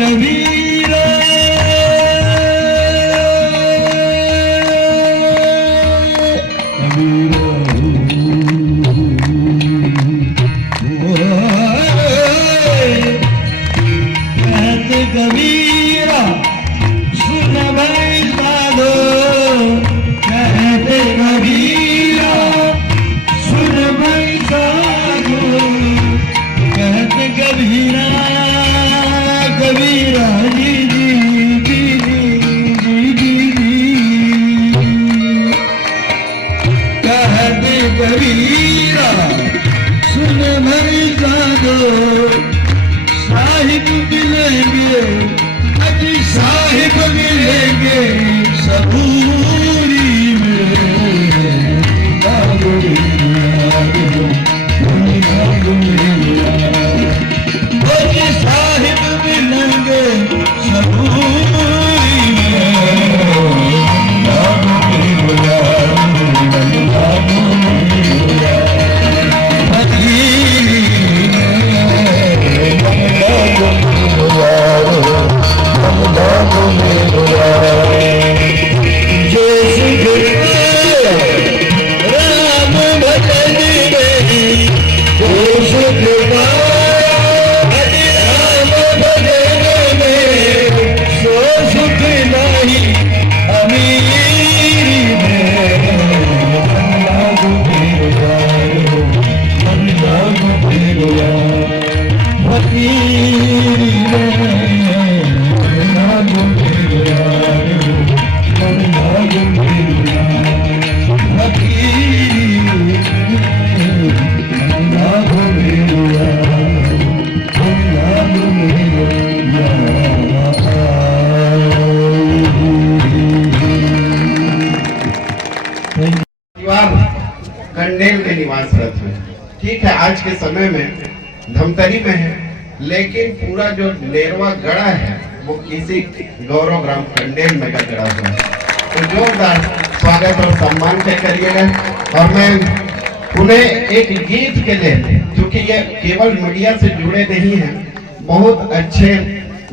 कबीरा कहते कबीरा सुन भाई साधो कहते कबीरा सुन भाई साधो कहते कबीरा कबीरा जी जी जी जी जी कहते कबीरा सुन भाई साधो साहिब मिलेंगे अति साहिब मिलेंगे सबूरी अति साहिब मिलेंगे राम भजन में राम भजन में सो सुख नहीं अमीरी परिवार कंडेल में निवासरत है। ठीक है, आज के समय में धमतरी में है, लेकिन पूरा जो नेरवा गढ़ा है वो किसी गौरव ग्राम कंडेल में का गढ़ा हुआ है। तो जोरदार स्वागत और सम्मान से करिएगा। और मैं उन्हें एक गीत के लिए, क्योंकि ये केवल मीडिया से जुड़े नहीं हैं, बहुत अच्छे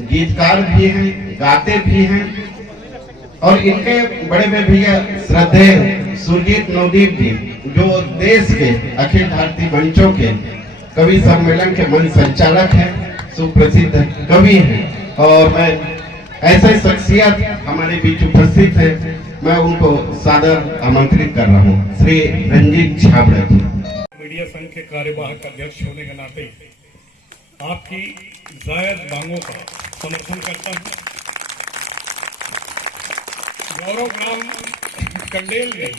गीतकार भी हैं, गाते भी हैं, और इनके बड़े बड़े भैया श्रद्धेय सुरजीत नवदीप जी, जो देश के अखिल भारतीय मंचों के कवि सम्मेलन के मंच संचालक हैं, सुप्रसिद्ध कवि हैं, और मैं ऐसे शख्सियत हमारे बीच उपस्थित है, मैं उनको सादर आमंत्रित कर रहा हूँ। श्री रंजीत छाबड़ा जी। मीडिया संघ के कार्यवाहक अध्यक्ष होने के नाते आपकी जायज मांगों का समर्थन करता हूँ। गौरव ग्राम कंडेल में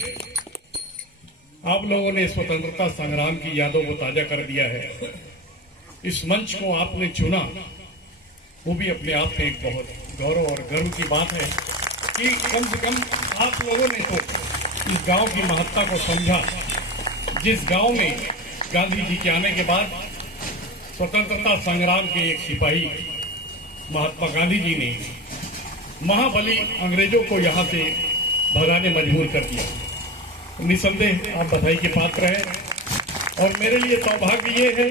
आप लोगों ने स्वतंत्रता संग्राम की यादों को ताजा कर दिया है। इस मंच को आपने चुना, वो भी अपने आप में एक बहुत गौरव और गर्व की बात है कि कम से कम आप लोगों ने तो इस गांव की महत्ता को समझा, जिस गांव में गांधी जी के आने के बाद स्वतंत्रता संग्राम के एक सिपाही महात्मा गांधी जी ने महाबली अंग्रेजों को यहाँ से भगाने मजबूर कर दिया। निसंदेह आप बधाई के पात्र हैं और मेरे लिए सौभाग्य ये है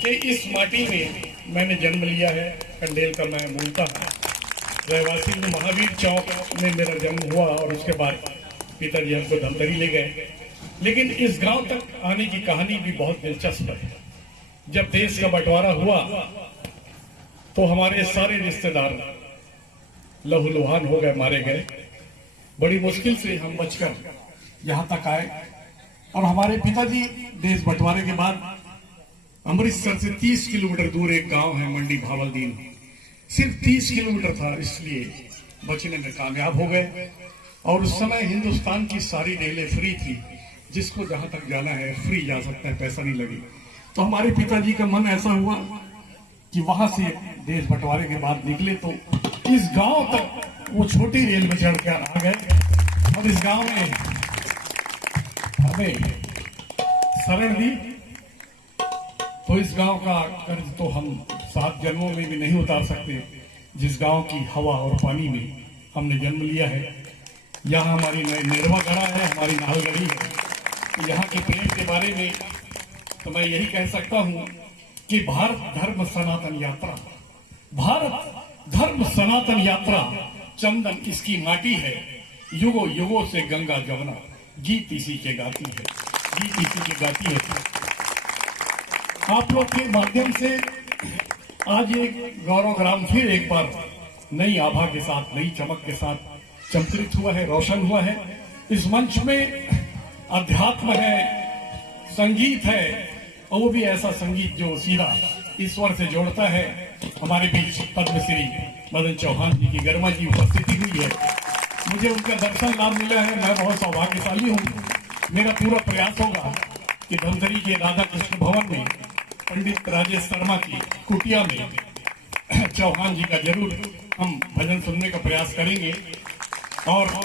कि इस माटी में मैंने जन्म लिया है। कंडेल का मैं मूलतः रहवासी महावीर चौक में मेरा जन्म हुआ और उसके बाद पिताजी हमको धमतरी ले गए। लेकिन इस गांव तक आने की कहानी भी बहुत दिलचस्प है। जब देश का बंटवारा हुआ तो हमारे सारे रिश्तेदार लहूलुहान हो गए, मारे गए। बड़ी मुश्किल से हम बचकर यहाँ तक आए और हमारे पिताजी देश बंटवारे के बाद अमृतसर से 30 किलोमीटर दूर एक गांव है मंडी भावलदीन, सिर्फ 30 किलोमीटर था, इसलिए बचने में कामयाब हो गए। और उस समय हिंदुस्तान की सारी रेलें फ्री थी, जिसको जहां तक जाना है फ्री जा सकता है, पैसा नहीं लगे। तो हमारे पिताजी का मन ऐसा हुआ कि वहां से देश बंटवारे के बाद निकले तो इस गांव तक वो छोटी रेल में चढ़कर आ गए और इस गांव में हमें शरण दी। तो इस गांव का कर्ज तो हम 7 जन्मों में भी नहीं उतार सकते, जिस गांव की हवा और पानी में हमने जन्म लिया है। यहाँ हमारी नेरवा गढ़ा है, हमारी नालगढ़ी है। यहाँ के प्रेम के बारे में तो मैं यही कह सकता हूँ कि भारत धर्म सनातन यात्रा भारत धर्म सनातन यात्रा चंदन इसकी माटी है, युगों युगों से गंगा जमुना गीत इसी के गाती है, गीत इसी के गाती है। आप लोग के माध्यम से आज एक गौरव ग्राम फिर एक बार नई आभा के साथ, नई चमक के साथ चमत्कृत हुआ है, रोशन हुआ है। इस मंच में अध्यात्म है, संगीत है, और वो भी ऐसा संगीत जो सीधा ईश्वर से जोड़ता है। हमारे बीच पद्मश्री मदन चौहान जी की गर्मा जी उपस्थिति हुई है, मुझे उनका दर्शन लाभ मिला है, मैं बहुत सौभाग्यशाली हूँ। मेरा पूरा प्रयास होगा कि धमतरी के राधा कृष्ण भवन में पंडित राजेश शर्मा की कुटिया में चौहान जी का जरूर हम भजन सुनने का प्रयास करेंगे। और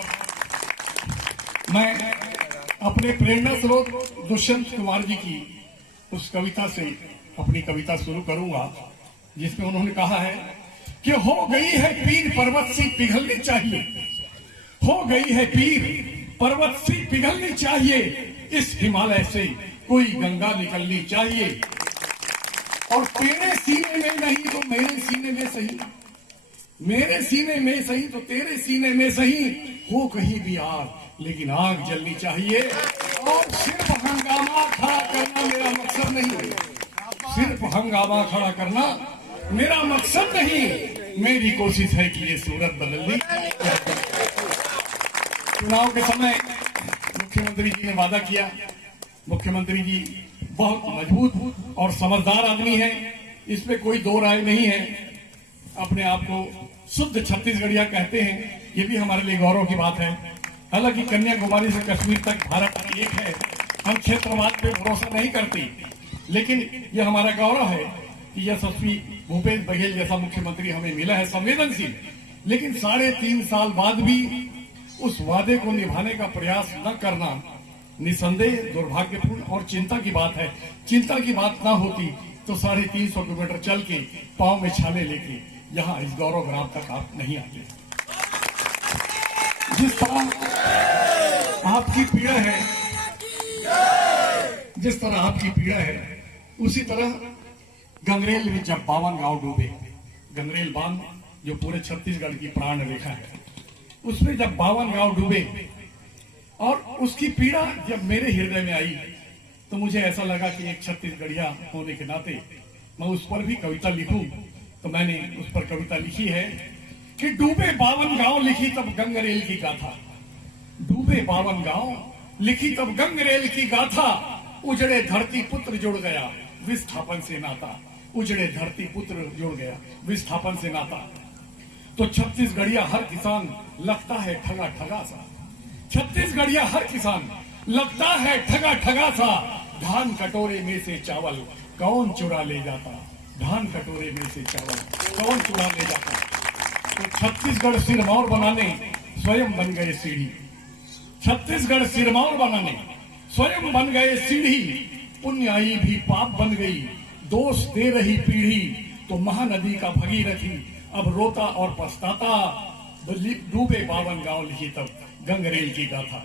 मैं अपने प्रेरणा स्रोत दुष्यंत कुमार जी की उस कविता से अपनी कविता शुरू करूंगा, जिसमें उन्होंने कहा है कि हो गई है पीर पर्वत सी पिघलनी चाहिए, हो गई है पीर पर्वत सी पिघलनी चाहिए, इस हिमालय से कोई गंगा निकलनी चाहिए। और तेरे सीने में नहीं तो मेरे सीने में सही, मेरे सीने में सही तो तेरे सीने में सही, हो कहीं भी आग लेकिन आग जलनी चाहिए। और सिर्फ हंगामा खड़ा करना मेरा मकसद नहीं, सिर्फ हंगामा खड़ा करना मेरा मकसद नहीं, मेरी कोशिश है कि ये सूरत बदलनी। चुनाव के समय मुख्यमंत्री जी ने वादा किया, मुख्यमंत्री जी बहुत मजबूत और समझदार आदमी है, इसमें कोई दो राय नहीं है। अपने आप को शुद्ध छत्तीसगढ़िया कहते हैं, ये भी हमारे लिए गौरव की बात है। हालांकि कन्याकुमारी से कश्मीर तक भारत एक है, हम क्षेत्रवाद पे भरोसा नहीं करते, लेकिन ये हमारा गौरव है कि यशस्वी भूपेश बघेल जैसा मुख्यमंत्री हमें मिला है, संवेदनशील। लेकिन 3.5 साल बाद भी उस वादे को निभाने का प्रयास न करना निसंदेह दुर्भाग्यपूर्ण और चिंता की बात है। चिंता की बात ना होती तो 350 किलोमीटर चल के पांव में छाले लेके यहाँ इस गौरव ग्राम तक आप नहीं आते। जिस तरह आपकी पीड़ा है, जिस तरह आपकी पीड़ा है, उसी तरह गंगरेल में जब 52 गांव डूबे, गंगरेल बांध जो पूरे छत्तीसगढ़ की प्राण रेखा है, उसमें जब 52 गांव डूबे और उसकी पीड़ा जब मेरे हृदय में आई, तो मुझे ऐसा लगा कि एक छत्तीसगढ़िया होने के नाते मैं उस पर भी कविता लिखूं। तो मैंने उस पर कविता लिखी है कि डूबे 52 गांव लिखी तब गंगरेल की गाथा, डूबे 52 गांव लिखी तब गंगरेल की गाथा, उजड़े धरती पुत्र जुड़ गया विस्थापन से नाता, उजड़े धरती पुत्र जुड़ गया विस्थापन से नाता। तो छत्तीसगढ़िया हर किसान लगता है ठगा ठगा सा, छत्तीसगढ़िया हर किसान लगता है ठगा ठगा सा, धान कटोरे में से चावल कौन चुरा ले जाता, धान कटोरे में से चावल कौन चुरा ले जाता। तो छत्तीसगढ़ सिरमौर बनाने स्वयं बन गए सीढ़ी, छत्तीसगढ़ सिरमौर बनाने स्वयं बन गए सीढ़ी, पुण्याई भी पाप बन गई दोष दे रही पीढ़ी, तो महानदी का भगीरथी अब रोता और पछताता, डूबे 52 गांव लिखी तब गंगरेल की गाथा।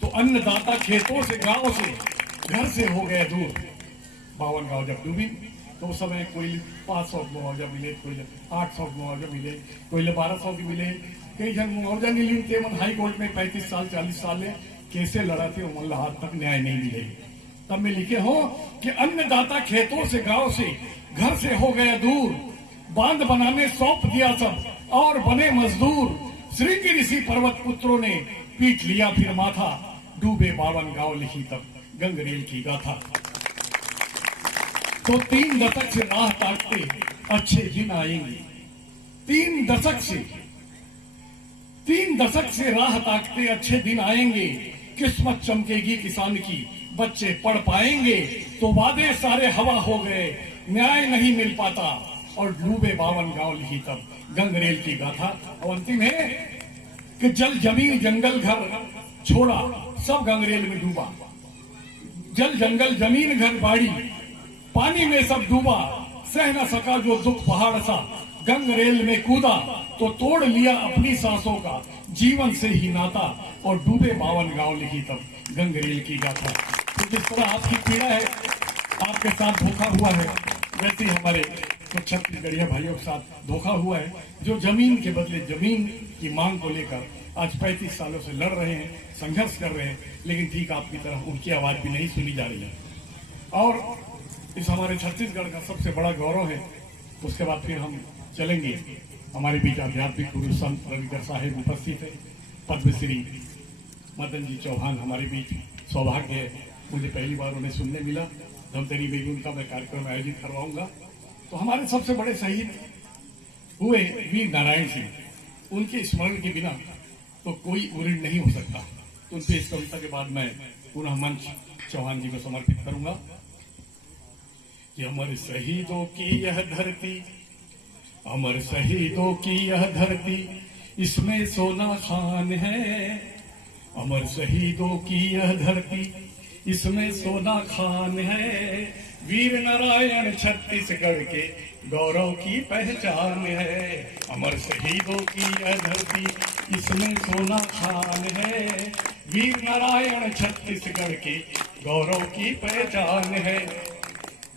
तो अन्नदाता खेतों से गांव से घर से हो गए दूर, 52 गांव जब डूबी तो उस समय कोई 500 मुआवजा मिले, कोई 800 मुआवजा मिले, कोई 1200 की मिले, कई जन मुआवजा नहीं मिलते। मन हाई कोर्ट में 35 साल 40 साल कैसे लड़ा थे, उमर आज तक न्याय नहीं मिले। तब मैं लिखे हो कि अन्नदाता खेतों से गांव से घर से हो गया दूर, बांध बनाने सौंप दिया सब और बने मजदूर, श्रृंगी ऋषि पर्वत पुत्रों ने पीट लिया फिर माथा, डूबे 52 गांव लिखी तब गंगरेल की गाथा। तो 3 दशक से राह ताकते अच्छे दिन आएंगे, 3 दशक से राह ताकते अच्छे दिन आएंगे, किस्मत चमकेगी किसान की बच्चे पढ़ पाएंगे। तो वादे सारे हवा हो गए, न्याय नहीं मिल पाता, और डूबे 52 गांव लिखी तब गंगरेल की गाथा। और अंतिम है कि जल जमीन जंगल घर छोड़ा सब गंगरेल में डूबा, जल जंगल जमीन घर बाड़ी पानी में सब डूबा, सह न सका जो दुख पहाड़ सा गंगरेल में कूदा, तो तोड़ लिया अपनी सांसों का जीवन से ही नाता, और डूबे 52 गांव लिखी तब गंगरेल की गाथा। तो जिस तरह आपकी पीड़ा है, आपके साथ धोखा हुआ है, वैसे ही हमारे तो छत्तीसगढ़िया भाइयों के साथ धोखा हुआ है, जो जमीन के बदले जमीन की मांग को लेकर आज 35 सालों से लड़ रहे हैं, संघर्ष कर रहे हैं, लेकिन ठीक आपकी तरह उनकी आवाज भी नहीं सुनी जा रही है। और इस हमारे छत्तीसगढ़ का सबसे बड़ा गौरव है। उसके बाद फिर हम चलेंगे, हमारे बीच आध्यात्मिक गुरु संत रविकर साहेब उपस्थित है, पद्मश्री मदन जी चौहान हमारे बीच, सौभाग्य है मुझे पहली बार उन्हें सुनने मिला। धमतरी में भी उनका मैं कार्यक्रम आयोजित करवाऊंगा। तो हमारे सबसे बड़े शहीद हुए वीर नारायण सिंह, उनके स्मरण के बिना तो कोई उऋण नहीं हो सकता। तो उनसे इस कविता के बाद मैं पुनः मंच चौहान जी को समर्पित करूंगा कि अमर शहीदों की यह धरती, अमर शहीदों की यह धरती, इसमें सोना खान है। अमर शहीदों की यह धरती, इसमें सोना खान है। वीर नारायण छत्तीसगढ़ के गौरव की पहचान है। अमर शहीदों की यह धरती, इसमें सोना खान है। वीर नारायण छत्तीसगढ़ के गौरव की पहचान है।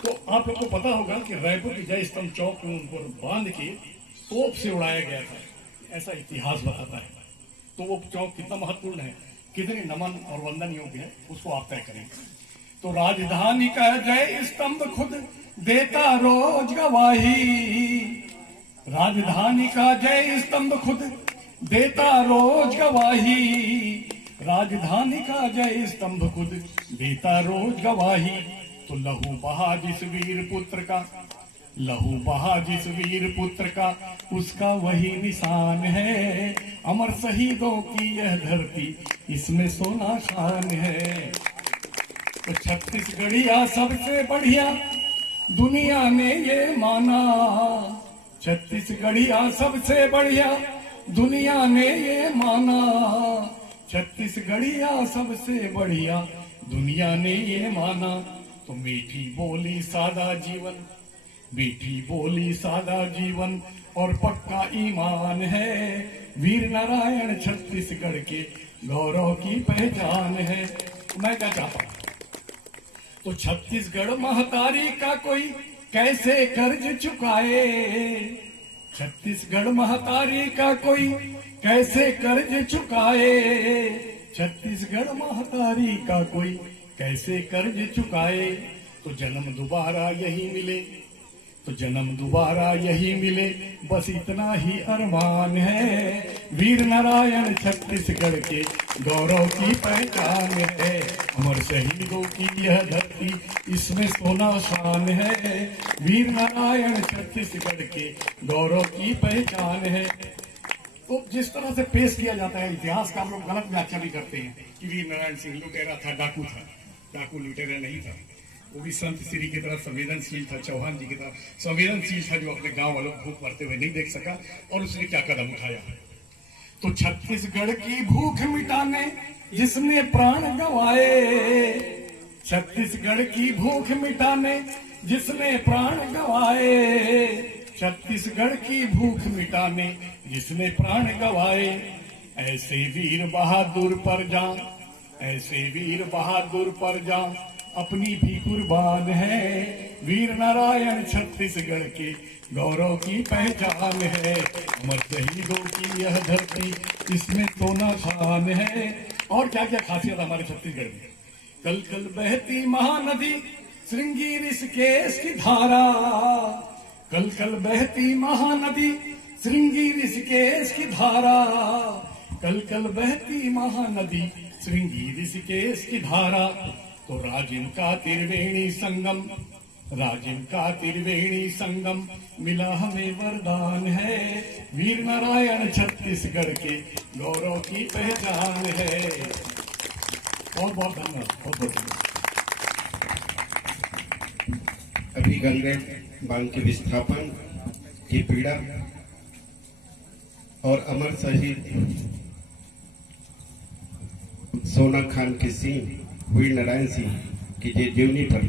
तो आप लोग को पता होगा कि रायपुर की जय स्तंभ चौक में उनको बांध के तोप से उड़ाया गया था, ऐसा इतिहास बताता है। तो वो चौक कितना महत्वपूर्ण है, कितनी नमन और वंदन योग्य है, उसको आप तय करें। तो राजधानी का जय स्तंभ खुद देता रोज गवाही, राजधानी का जय स्तंभ खुद देता रोज गवाही, राजधानी का जय स्तंभ खुद देता रोज गवाही। तो लहू बहा जिस वीर पुत्र का, लहू बहा जिस वीर पुत्र का, उसका वही निशान है। अमर शहीदों की यह धरती, इसमें सोना खान है। तो छत्तीसगढ़िया सबसे बढ़िया दुनिया ने ये माना, छत्तीसगढ़िया सबसे बढ़िया दुनिया ने ये माना, छत्तीसगढ़िया सबसे बढ़िया दुनिया ने ये माना। तो मीठी बोली सादा जीवन, मीठी बोली सादा जीवन और पक्का ईमान है। वीर नारायण छत्तीसगढ़ के गौरव की पहचान है। मैं क्या चाहता हूं, तो छत्तीसगढ़ महतारी का कोई कैसे कर्ज चुकाए, छत्तीसगढ़ महतारी का कोई कैसे कर्ज चुकाए, छत्तीसगढ़ महतारी का कोई कैसे कर्ज चुकाए। तो जन्म दोबारा यही मिले, तो जन्म दोबारा यही मिले, बस इतना ही अरमान है। वीर नारायण छत्तीसगढ़ के गौरव की पहचान है। अमर शहीदों की यह धरती, इसमें सोना शान है। वीर नारायण छत्तीसगढ़ के गौरव की पहचान है। तो जिस तरह से पेश किया जाता है इतिहास का, हम लोग गलत व्याख्या भी करते हैं कि वीर नारायण सिंह लुटेरा था, डाकू था। डाकू लुटेरा नहीं था, वो भी संत श्री की तरह संवेदनशील था, चौहान जी की तरह संवेदनशील था, जो अपने गांव वालों को भूख मरते हुए नहीं देख सका, और उसने क्या कदम उठाया। तो छत्तीसगढ़ की भूख मिटाने जिसने प्राण गंवाए, छत्तीसगढ़ की भूख मिटाने जिसने प्राण गंवाए, छत्तीसगढ़ की भूख मिटाने जिसने प्राण गंवाए। ऐसे वीर बहादुर पर जान, ऐसे वीर बहादुर पर जान अपनी भी कुर्बान है। वीर नारायण छत्तीसगढ़ के गौरव की पहचान है। अमर शहीदों की यह धरती, इसमें सोना खान है। और क्या क्या खासियत हमारे छत्तीसगढ़ में, कल कल बहती महानदी श्रृंगी ऋषिकेश की धारा, कल कल बहती महानदी श्रृंगी ऋषिकेश की धारा, कल कल बहती महानदी श्रृंगी ऋषिकेश की धारा। तो राजिम का त्रिवेणी संगम, राजिम का त्रिवेणी संगम मिला हमें वरदान है। वीर नारायण छत्तीसगढ़ के गौरव की पहचान है। बहुत बहुत धन्यवाद, बहुत बहुत धन्यवाद। अभी गंगेट बांध के विस्थापन की पीड़ा और अमर शहीद सोना खान के सिंह वीर नारायण सिंह की जीवनी पर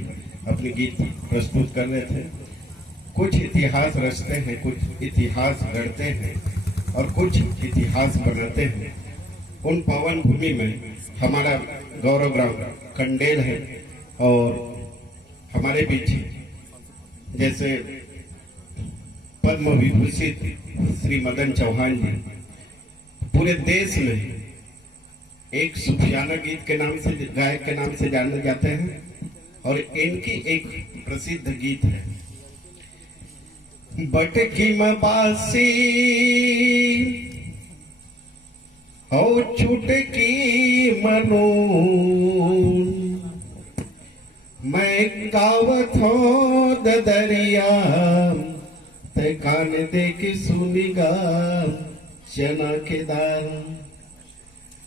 अपने गीत प्रस्तुत कर रहे थे। कुछ इतिहास रचते हैं, कुछ इतिहास गढ़ते हैं और कुछ इतिहास बनाते हैं। उन पावन भूमि में हमारा गौरव ग्राम कंडेल है और हमारे बीच जैसे पद्म विभूषित श्री मदन चौहान जी पूरे देश में एक सूफियाना गीत के नाम से, गायक के नाम से जाने जाते हैं और इनकी एक प्रसिद्ध गीत है, बटकी में बासी हो छुटकी मनो, मैं गावत हो दरिया ते कान दे के सुनिगा चना के दार,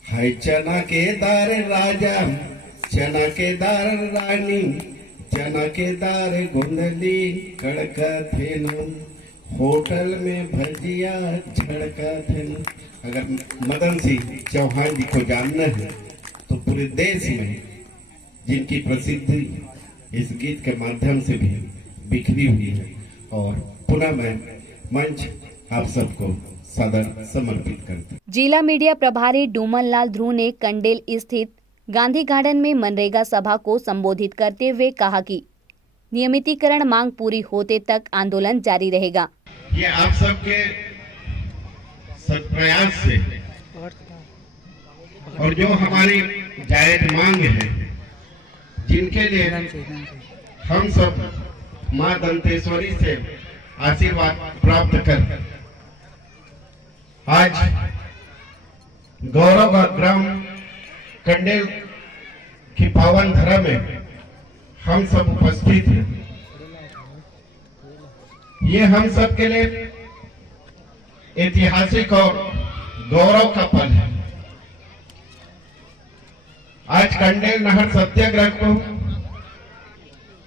हाय चना के दार राजा, चना के दार रानी, चना के दार गुंडली कड़का थे न, होटल में भजिया छड़का थे न। अगर मदन सिंह चौहान जी को जानना है तो पूरे देश में जिनकी प्रसिद्धि इस गीत के माध्यम से भी बिखरी हुई है, और पुनः मैं मंच आप सबको सादर समर्पित करता हूं। जिला मीडिया प्रभारी डूमन लाल ध्रुव ने कंडेल स्थित गांधी गार्डन में मनरेगा सभा को संबोधित करते हुए कहा कि नियमितीकरण मांग पूरी होते तक आंदोलन जारी रहेगा। ये आप सबके सत्प्रयास से और जो हमारी जायज मांग है, जिनके लिए हम सब मां दंतेश्वरी से आशीर्वाद प्राप्त कर आज गौरव ग्राम कंडेल की पावन धरा में हम सब उपस्थित हैं। ये हम सब के लिए ऐतिहासिक और गौरव का पल है। आज कंडेल नहर सत्याग्रह को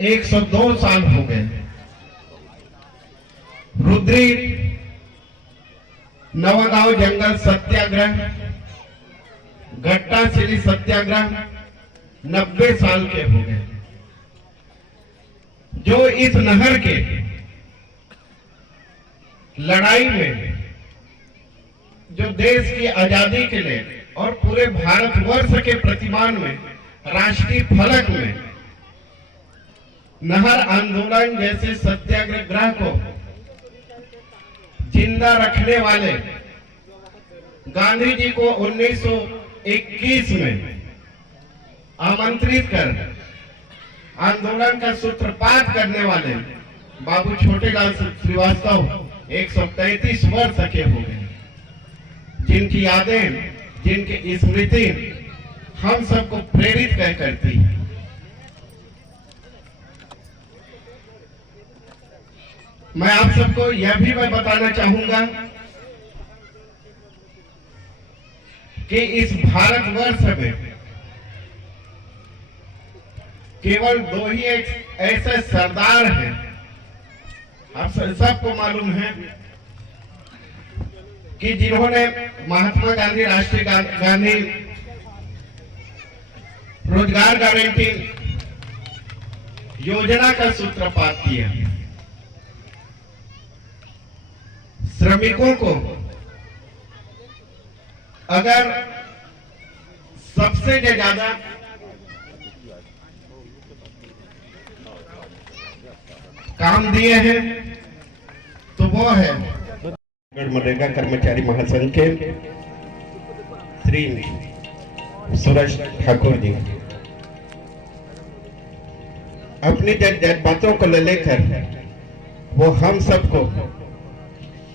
102 साल हो गए। रुद्री नवागांव जंगल सत्याग्रह, गट्टासिली सत्याग्रह 90 साल के हो गए। जो इस नहर के लड़ाई में जो देश की आजादी के लिए और पूरे भारतवर्ष के प्रतिमान में राष्ट्रीय फलक में नहर आंदोलन जैसे सत्याग्रह को जिंदा रखने वाले गांधी जी को 1921 में आमंत्रित कर आंदोलन का सूत्रपात करने वाले बाबू छोटेलाल श्रीवास्तव 133 वर्ष के हो गए, जिनकी यादें, जिनकी स्मृति हम सबको प्रेरित करती है। मैं आप सबको यह भी मैं बताना चाहूंगा कि इस भारतवर्ष में केवल 2 ही ऐसे सरदार हैं, आप सबको मालूम है, कि जिन्होंने महात्मा गांधी राष्ट्रीय गांधी रोजगार गारंटी योजना का सूत्रपात किया। श्रमिकों को अगर सबसे ज्यादा काम दिए हैं तो वो है मनरेगा कर्मचारी महासंघ के श्री सूरज ठाकुर जी। अपनी बातों को लेकर वो हम सबको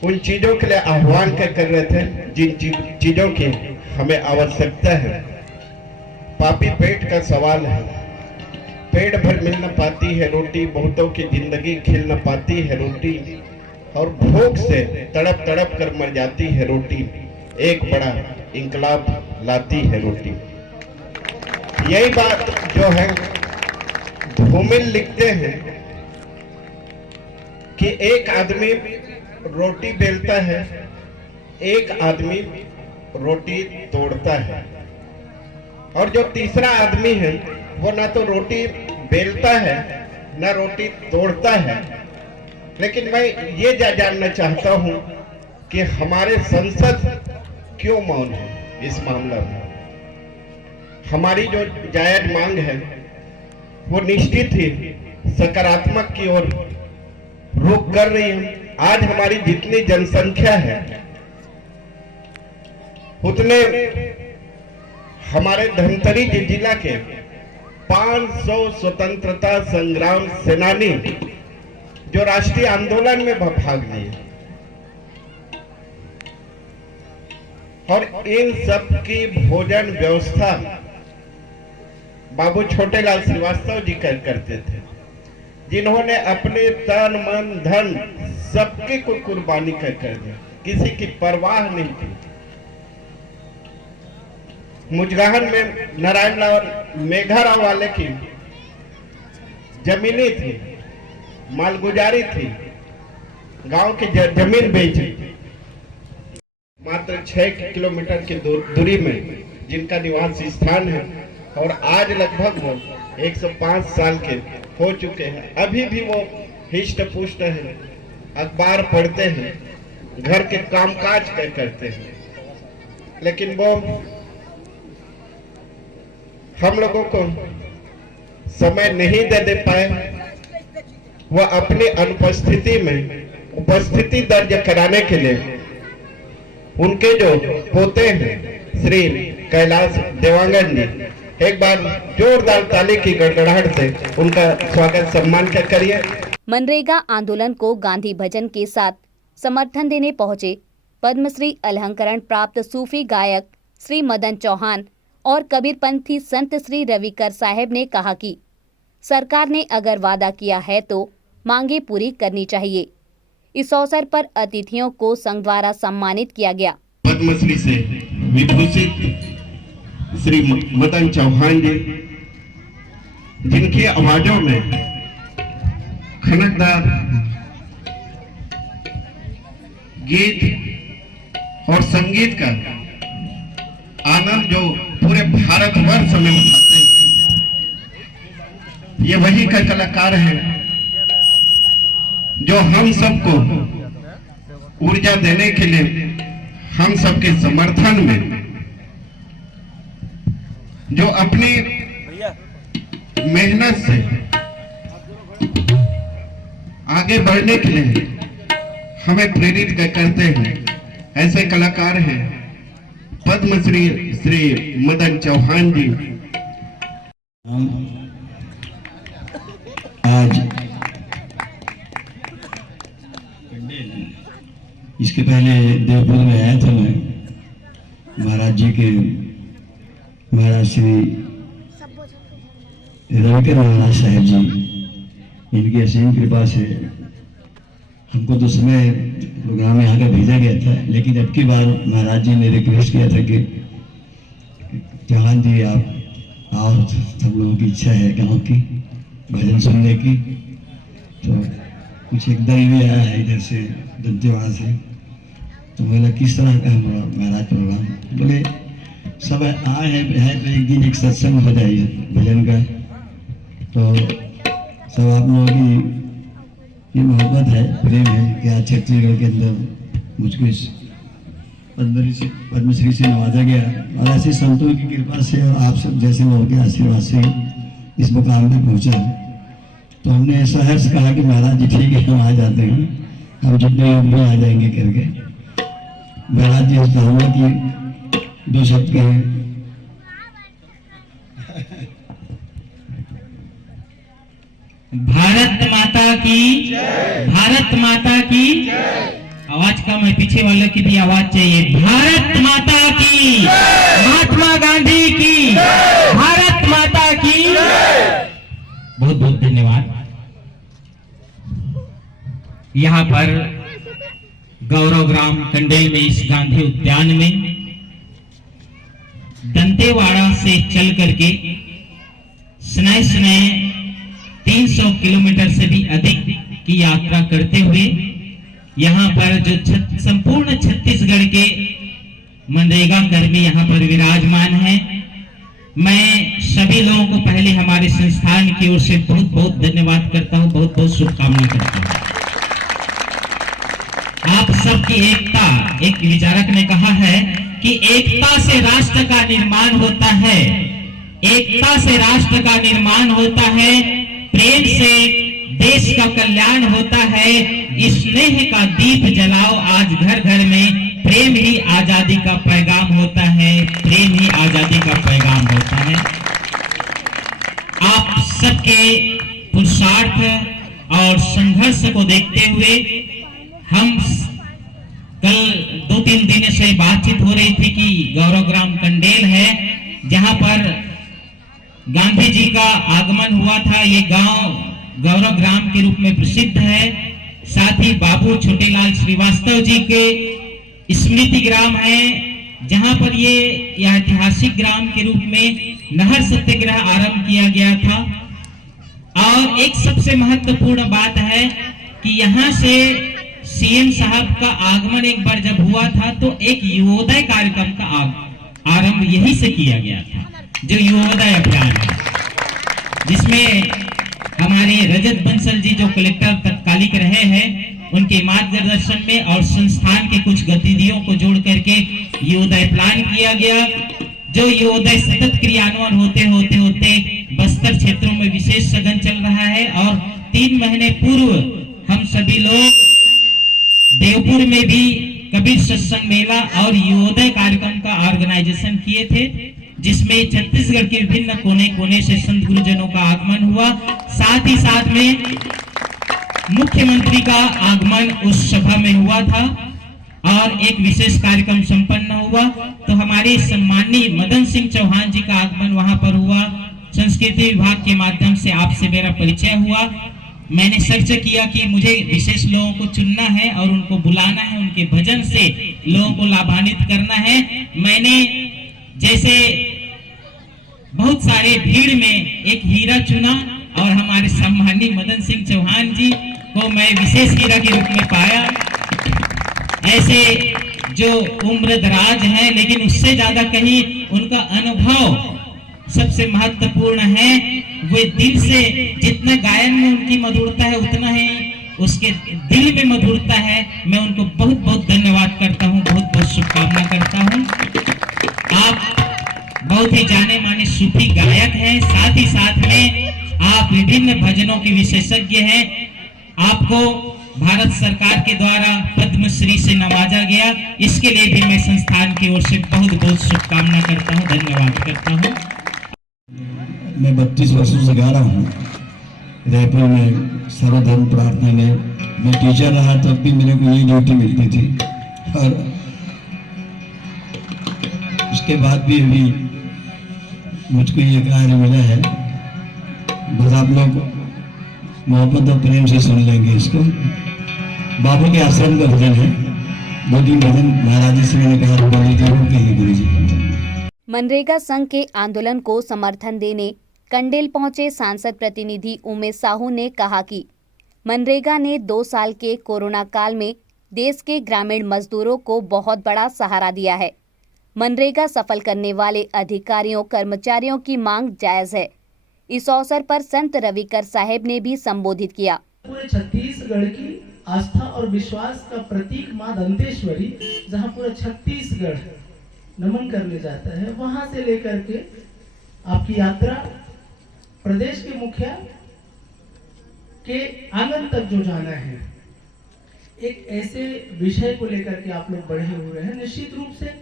उन चीजों के लिए आह्वान कर रहे थे जिन चीजों की हमें आवश्यकता है। पापी पेट का सवाल है, पेट भर मिल न पाती है रोटी, बहुतों की जिंदगी खिल न पाती है रोटी, और भूख से तड़प तड़प कर मर जाती है रोटी, एक बड़ा इंकलाब लाती है रोटी। यही बात जो है धूमिल लिखते हैं कि एक आदमी रोटी बेलता है, एक आदमी रोटी तोड़ता है, और जो तीसरा आदमी है वो ना तो रोटी बेलता है ना रोटी तोड़ता है। लेकिन मैं ये जानना चाहता हूं कि हमारे संसद क्यों मौन है इस मामला में। हमारी जो जायज मांग है वो निश्चित ही सकारात्मक की ओर रुख कर रही है। आज हमारी जितनी जनसंख्या है उतने हमारे धमतरी जिला के 500 स्वतंत्रता संग्राम सेनानी जो राष्ट्रीय आंदोलन में भाग लिए, और इन सब की भोजन व्यवस्था बाबू छोटेलाल श्रीवास्तव जी करते थे, जिन्होंने अपने तन मन धन सबके को कुर्बानी कर दिया, किसी की परवाह नहीं थी। मुजगाहन में नारायणलाल मेघाराव वाले की जमीनी थी, मालगुजारी थी, गांव की जमीन बेची, मात्र 6 किलोमीटर की दूरी में जिनका निवास स्थान है, और आज लगभग वो 105 साल के हो चुके हैं। अभी भी वो हिष्ट पुष्ट है, अखबार पढ़ते हैं, घर के कामकाज करते हैं, लेकिन वो हम लोगों को समय नहीं दे पाए। वह अपनी अनुपस्थिति में उपस्थिति दर्ज कराने के लिए उनके जो पोते हैं श्री कैलाश देवांगन जी, एक बार जोरदार ताली की गड़गड़ाहट से उनका स्वागत सम्मान करिए। मनरेगा आंदोलन को गांधी भजन के साथ समर्थन देने पहुंचे पद्मश्री अलंकरण प्राप्त सूफी गायक श्री मदन चौहान और कबीरपंथी संत श्री रविकर साहब ने कहा कि सरकार ने अगर वादा किया है तो मांगे पूरी करनी चाहिए। इस अवसर पर अतिथियों को संघ द्वारा सम्मानित किया गया। पद्मश्री से विभूषित श्री मदन चौहान जी, जिनकी आवाजों में खनकदार गीत और संगीत का आनंद जो पूरे भारतवर्ष में उठाते हैं, ये वही का कलाकार है जो हम सबको ऊर्जा देने के लिए, हम सबके समर्थन में, जो अपनी मेहनत से आगे बढ़ने के लिए हमें प्रेरित करते हैं, ऐसे कलाकार हैं पद्मश्री श्री मदन चौहान जी। आज इसके पहले देवपुर में आया था मैं, महाराज जी के, महाराज श्री रविकर महाराज साहब जी, इनकी असीम कृपा से हमको तो समय प्रोग्राम में आकर भेजा गया था, लेकिन अब की बार महाराज जी ने रिक्वेस्ट किया था कि चौहान जी आप आओ, सब लोगों की इच्छा है गाँव की भजन सुनने की। तो कुछ एक दल भी आया है इधर से दंतेवाड़ा से, तो बोला किस तरह का महाराज प्रोग्राम, बोले सब आए हैं तो एक दिन एक सत्संग हो जाए भजन का। तो सब आप लोगों की ये मोहब्बत है, प्रेम है कि आज छत्तीसगढ़ के अंदर मुझको इस पद्मश्री से नवाजा गया, और ऐसे संतों की कृपा से और आप सब जैसे लोगों के आशीर्वाद से इस मुकाम पे पहुंचा। तो हमने ऐसा हर्ष कहा कि महाराज जी ठीक है, हम आ जाते हैं, हम जितने लोग भी आ जाएंगे करके। महाराज जी कहूँगा कि 2 शब्द कहें। भारत माता की, भारत माता की। आवाज कम है, पीछे वाले की भी आवाज चाहिए। भारत माता की, महात्मा गांधी की, भारत माता की। बहुत बहुत धन्यवाद। यहाँ पर गौरव ग्राम कंडेल में इस गांधी उद्यान में दंतेवाड़ा से चल करके स्नय स्नय 300 किलोमीटर से भी अधिक की यात्रा करते हुए यहाँ पर जो संपूर्ण छत्तीसगढ़ के मनरेगा कर्मी यहाँ पर विराजमान हैं, मैं सभी लोगों को पहले हमारे संस्थान की ओर से बहुत बहुत धन्यवाद करता हूँ, बहुत बहुत शुभकामनाएं करता हूँ। आप सबकी एकता, एक विचारक ने कहा है कि एकता से राष्ट्र का निर्माण होता है, एकता से राष्ट्र का निर्माण होता है, प्रेम से देश का कल्याण होता है, स्नेह का दीप जलाओ आज घर घर में, प्रेम ही आजादी का पैगाम होता है, प्रेम ही आजादी का पैगाम होता है। आप सबके पुरुषार्थ और संघर्ष को देखते हुए हम कल 2-3 दिन से बातचीत हो रही थी कि गौरव ग्राम कंडेल है जहां पर गांधी जी का आगमन हुआ था। ये गांव गौरव ग्राम के रूप में प्रसिद्ध है। साथ ही बाबू छोटेलाल श्रीवास्तव जी के स्मृति ग्राम है जहां पर ये ऐतिहासिक ग्राम के रूप में नहर सत्याग्रह आरंभ किया गया था। और एक सबसे महत्वपूर्ण बात है कि यहाँ से सीएम साहब का आगमन एक बार जब हुआ था तो एक युवोदय कार्यक्रम का आरंभ यही से किया गया था, जो युवोदय अभियान है, जिसमें हमारे रजत बंसल जी जो कलेक्टर तत्कालिक रहे हैं उनके मार्गदर्शन में और संस्थान के कुछ गतिविधियों को जोड़ करके युवोदय प्लान किया गया, जो युवोदय सतत क्रियान्वयन होते होते होते बस्तर क्षेत्रों में विशेष सघन चल रहा है। और 3 महीने पूर्व हम सभी लोग देवपुर में भी कबीर सत्संग मेला और युवोदय कार्यक्रम का ऑर्गेनाइजेशन किए थे, जिसमें छत्तीसगढ़ के विभिन्न कोने कोने से संत गुरुजनों का आगमन हुआ। साथ ही साथ में मुख्यमंत्री का आगमन उस सभा में हुआ था और एक विशेष कार्यक्रम संपन्न हुआ। तो हमारे सम्माननीय मदन सिंह चौहान जी का आगमन वहां पर हुआ। संस्कृति विभाग के माध्यम से आपसे मेरा परिचय हुआ। मैंने सर्च किया कि मुझे विशेष लोगों को चुनना है और उनको बुलाना है, उनके भजन से लोगों को लाभान्वित करना है। मैंने जैसे बहुत सारे भीड़ में एक हीरा चुना और हमारे सम्माननीय मदन सिंह चौहान जी को मैं विशेष हीरा के रूप में पाया। ऐसे जो उम्र दराज है लेकिन उससे ज्यादा कहीं उनका अनुभव सबसे महत्वपूर्ण है। वे दिल से, जितना गायन में उनकी मधुरता है उतना ही उसके दिल में मधुरता है। मैं उनको बहुत बहुत धन्यवाद करता हूँ, बहुत बहुत शुभकामना करता हूँ। आप बहुत ही जाने माने सूफी गायक हैं, साथ ही साथ में आप विभिन्न भजनों के विशेषज्ञ हैं। आपको भारत सरकार के द्वारा पद्मश्री से नवाजा गया, इसके लिए भी मैं संस्थान की ओर से बहुत बहुत शुभकामना करता हूँ, धन्यवाद करता हूँ। मैं 32 वर्षों से गा रहा हूँ रायपुर में सर्वधर्म प्रार्थना में। मैं टीचर रहा तब भी मेरे को यही ड्यूटी मिलती थी और उसके बाद भी अभी मुझको ये कार्य मिला है। बस आप लोग मोहब्बत और प्रेम से सुन लेंगे इसको। बाबू के आश्रम का भजन है, 2-3 भजन महाराज जी से मैंने कहा गुरु जी। मनरेगा संघ के आंदोलन को समर्थन देने कंडेल पहुंचे सांसद प्रतिनिधि उमेश साहू ने कहा कि मनरेगा ने 2 साल के कोरोना काल में देश के ग्रामीण मजदूरों को बहुत बड़ा सहारा दिया है। मनरेगा सफल करने वाले अधिकारियों कर्मचारियों की मांग जायज है। इस अवसर पर संत रविकर साहेब ने भी संबोधित किया। पूरे छत्तीसगढ़ की आस्था और विश्वास का प्रतीक मां दंतेश्वरी, जहां पूरा छत्तीसगढ़ नमन करने जाता है, वहां से लेकर के आपकी यात्रा प्रदेश के मुखिया के आंगन तक जो जाना है, एक ऐसे विषय को लेकर के आप लोग बढ़े हुए हैं। निश्चित रूप से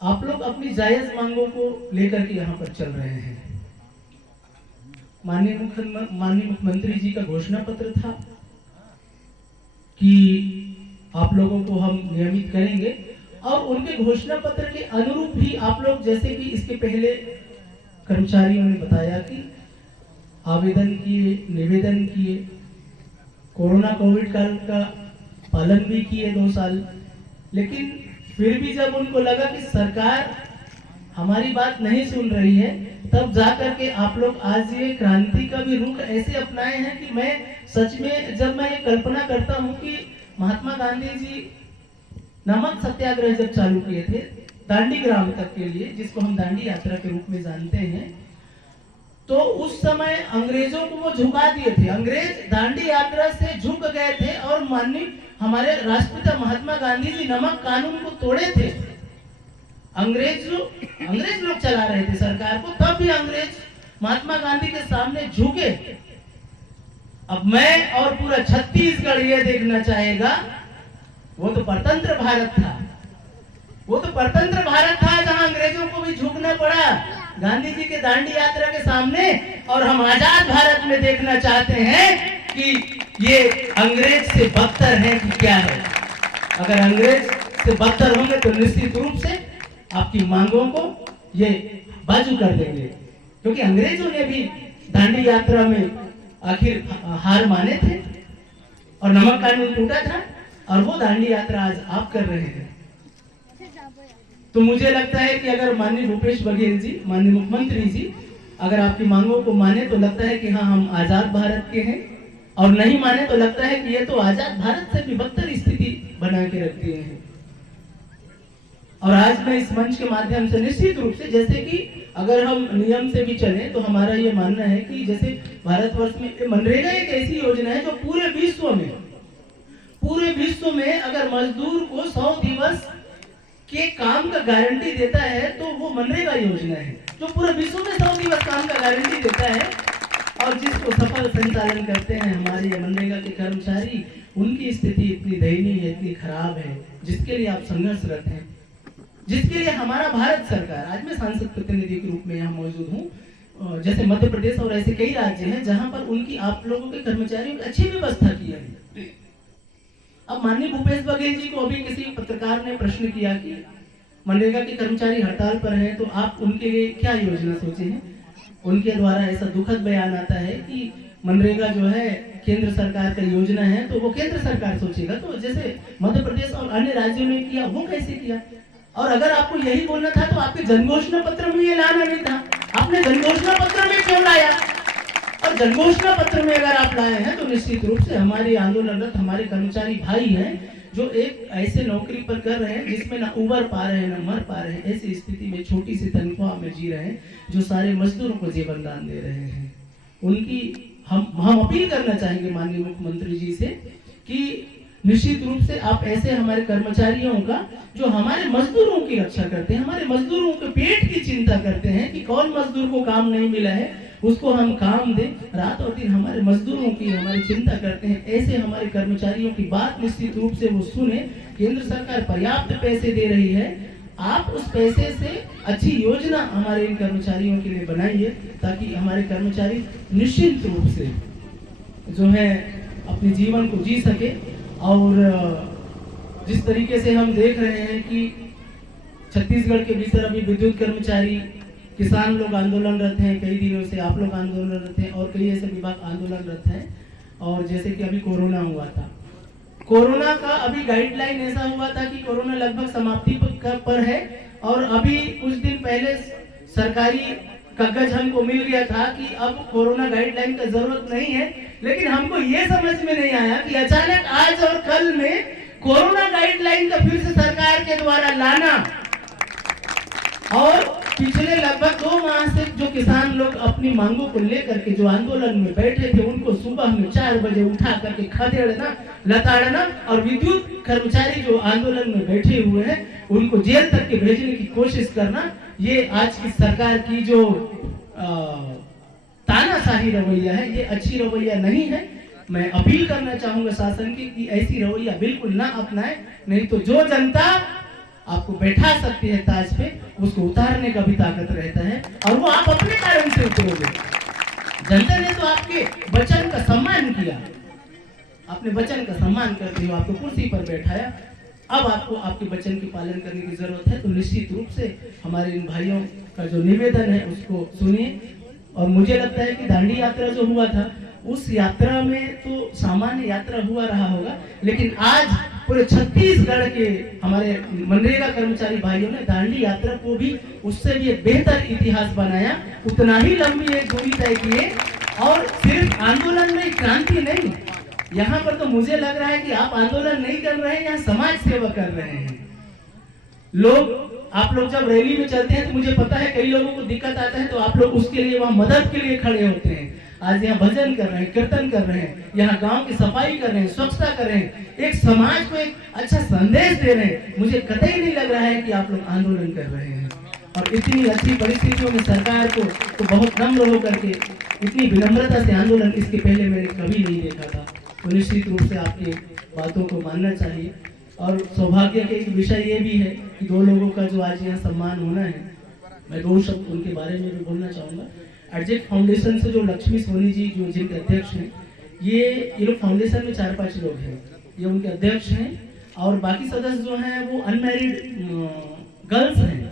आप लोग अपनी जायज मांगों को लेकर के यहाँ पर चल रहे हैं। माननीय मुख्यमंत्री जी का घोषणा पत्र था कि आप लोगों को हम नियमित करेंगे और उनके घोषणा पत्र के अनुरूप ही आप लोग, जैसे कि इसके पहले कर्मचारियों ने बताया कि आवेदन किए, निवेदन किए, कोविड काल का पालन भी किए 2 साल, लेकिन फिर भी जब उनको लगा कि सरकार हमारी बात नहीं सुन रही है, तब जाकर के आप लोग आज ये क्रांति का भी रुख ऐसे अपनाए हैं कि मैं सच में जब मैं ये कल्पना करता हूँ कि महात्मा गांधी जी नमक सत्याग्रह जब चालू किए थे दांडी ग्राम तक के लिए, जिसको हम दांडी यात्रा के रूप में जानते हैं, तो उस समय अंग्रेजों को वो झुका दिए थे। अंग्रेज दांडी यात्रा से झुक गए थे और माननीय हमारे राष्ट्रपिता महात्मा गांधी जी नमक कानून को तोड़े थे। अंग्रेज लोग चला रहे थे सरकार को, तब भी अंग्रेज महात्मा गांधी के सामने झुके अब मैं और पूरा छत्तीसगढ़ ये देखना चाहेगा, वो तो परतंत्र भारत था, वो तो परतंत्र भारत था जहां अंग्रेजों को भी झुकना पड़ा गांधी जी के दांडी यात्रा के सामने, और हम आजाद भारत में देखना चाहते हैं कि ये अंग्रेज से बदतर है कि क्या है। अगर अंग्रेज से बदतर होंगे तो निश्चित रूप से आपकी मांगों को ये बाजू कर देंगे, क्योंकि अंग्रेजों ने भी दांडी यात्रा में आखिर हार माने थे और नमक कानून टूटा था, और वो दांडी यात्रा आज आप कर रहे हैं। तो मुझे लगता है कि अगर माननीय भूपेश बघेल जी, माननीय मुख्यमंत्री जी अगर आपकी मांगों को माने तो लगता है कि हाँ हम आजाद भारत के हैं, और नहीं माने तो लगता है कि ये तो आजाद भारत से भी बदतर स्थिति बना के रख दिए हैं। और आज मैं इस मंच के माध्यम से निश्चित रूप से, जैसे कि अगर हम नियम से भी चले तो हमारा ये मानना है कि जैसे भारतवर्ष में मनरेगा एक ऐसी योजना है जो पूरे विश्व में अगर मजदूर को 100 दिवस के काम का गारंटी देता है तो वो मनरेगा योजना है, जो पूरे विश्व में 100 दिवस काम का गारंटी देता है। और जिसको सफल संचालन करते हैं हमारे मनरेगा के कर्मचारी, उनकी स्थिति इतनी दयनीय है, इतनी खराब है, जिसके लिए आप संघर्षरत हैं, जिसके लिए हमारा भारत सरकार, आज मैं सांसद प्रतिनिधि के रूप में यहाँ मौजूद हूँ, जैसे मध्य प्रदेश और ऐसे कई राज्य हैं जहां पर उनकी आप लोगों के कर्मचारियों की अच्छी व्यवस्था की है। अब माननीय भूपेश बघेल जी को अभी किसी पत्रकार ने प्रश्न किया कि मनरेगा के कर्मचारी हड़ताल पर हैं तो आप उनके लिए क्या योजना सोचे हैं। उनके द्वारा ऐसा दुखद बयान आता है कि मनरेगा जो है केंद्र सरकार का योजना है तो वो केंद्र सरकार सोचेगा, तो जैसे मध्य प्रदेश और अन्य राज्यों ने किया वो कैसे किया। और अगर आपको यही बोलना था तो आपके जनघोषणा पत्र में ये लाना नहीं था, आपने जनघोषणा पत्र में क्यों लाया। और जनघोषणा पत्र में अगर आप लाए हैं तो निश्चित रूप से हमारे आंदोलनरत हमारे कर्मचारी भाई हैं जो एक ऐसे नौकरी पर कर रहे हैं जिसमें ना उबर पा रहे हैं ना मर पा रहे हैं, ऐसी स्थिति में छोटी सी तनख्वाह में जी रहे हैं, जो सारे मजदूरों को जीवन दान दे रहे हैं। उनकी हम अपील करना चाहेंगे माननीय मुख्यमंत्री जी से कि निश्चित रूप से आप ऐसे हमारे कर्मचारियों का, जो हमारे मजदूरों की रक्षा करते हैं, हमारे मजदूरों के पेट की चिंता करते हैं कि कौन मजदूर को काम नहीं मिला है उसको हम काम दें, रात और दिन हमारे मजदूरों की हमारी चिंता करते हैं, ऐसे हमारे कर्मचारियों की बात निश्चित रूप से वो सुने। केंद्र सरकार पर्याप्त पैसे दे रही है, आप उस पैसे से अच्छी योजना हमारे इन कर्मचारियों के लिए बनाइए ताकि हमारे कर्मचारी निश्चित रूप से जो है अपने जीवन को जी सके। और जिस तरीके से हम देख रहे हैं कि छत्तीसगढ़ के भीतर अभी विद्युत कर्मचारी, किसान लोग आंदोलनरत हैं, कई दिनों से आप लोग आंदोलनरत हैं और कई ऐसे विभाग आंदोलनरत हैं। और जैसे कि अभी कोरोना हुआ था, कोरोना का अभी गाइडलाइन ऐसा हुआ था कि कोरोना लगभग समाप्ति पर है, और अभी कुछ दिन पहले सरकारी कागज हमको मिल गया था कि अब कोरोना गाइडलाइन का जरूरत नहीं है। लेकिन हमको ये समझ में नहीं आया कि अचानक आज और कल में कोरोना गाइडलाइन का फिर से सरकार के द्वारा लाना, और पिछले लगभग 2 माह से जो किसान लोग अपनी मांगों को लेकर के जो आंदोलन में बैठे थे उनको सुबह में 4 बजे उठा करके खदेड़ना, लताड़ना, और विद्युत कर्मचारी जो आंदोलन में बैठे हुए हैं उनको जेल तक के भेजने की कोशिश करना, ये आज की सरकार की जो तानाशाही रवैया है, ये अच्छी रवैया नहीं है। मैं अपील करना चाहूंगा शासन की कि ऐसी रवैया बिल्कुल ना अपनाए, नहीं तो जो जनता आपको बैठा सकती है ताज पे, उसको उतारने का भी ताकत रहता है, और वो आप अपने कारण से उतरोगे। जनता ने तो आपके वचन का सम्मान किया, अपने वचन का सम्मान करते हुए आपको कुर्सी पर बैठाया, अब आपको आपके वचन के पालन करने की जरूरत है। तो निश्चित रूप से हमारे इन भाइयों का जो निवेदन है उसको सुनिए। और मुझे लगता है कि दांडी यात्रा जो हुआ था उस यात्रा में तो सामान्य यात्रा हुआ रहा होगा, लेकिन आज पूरे छत्तीसगढ़ के हमारे मनरेगा कर्मचारी भाइयों ने दांडी यात्रा को भी उससे भी एक बेहतर इतिहास बनाया, उतना ही लंबी एक दूरी तय किए। और सिर्फ आंदोलन में क्रांति नहीं, यहाँ पर तो मुझे लग रहा है कि आप आंदोलन नहीं कर रहे हैं, यहाँ समाज सेवा कर रहे हैं लोग। आप लोग जब रैली में चलते हैं तो मुझे पता है कई लोगों को दिक्कत आता है, तो आप लोग उसके लिए वहाँ मदद के लिए खड़े होते हैं। आज यहाँ भजन कर रहे हैं, कीर्तन कर रहे हैं, यहाँ गांव की सफाई कर रहे हैं, स्वच्छता कर रहे हैं, एक समाज को एक अच्छा संदेश दे रहे हैं। मुझे कतई नहीं लग रहा है कि आप लोग आंदोलन कर रहे हैं। और इतनी अच्छी परिस्थितियों में सरकार को तो बहुत नम्र होकर के इतनी विनम्रता से आंदोलन इसके पहले मैंने कभी नहीं देखा था। तो निश्चित रूप से आपकी बातों को मानना चाहिए। और सौभाग्य के एक विषय ये भी है कि दो लोगों का जो आज यहाँ सम्मान होना है, मैं दो शब्द उनके बारे में भी बोलना चाहूँगा। एडजेक्ट फाउंडेशन से जो लक्ष्मी सोनी जी जो जिनके अध्यक्ष हैं, ये लोग फाउंडेशन में 4-5 लोग हैं, ये उनके अध्यक्ष हैं। और बाकी सदस्य जो हैं वो अनमैरिड गर्ल्स हैं।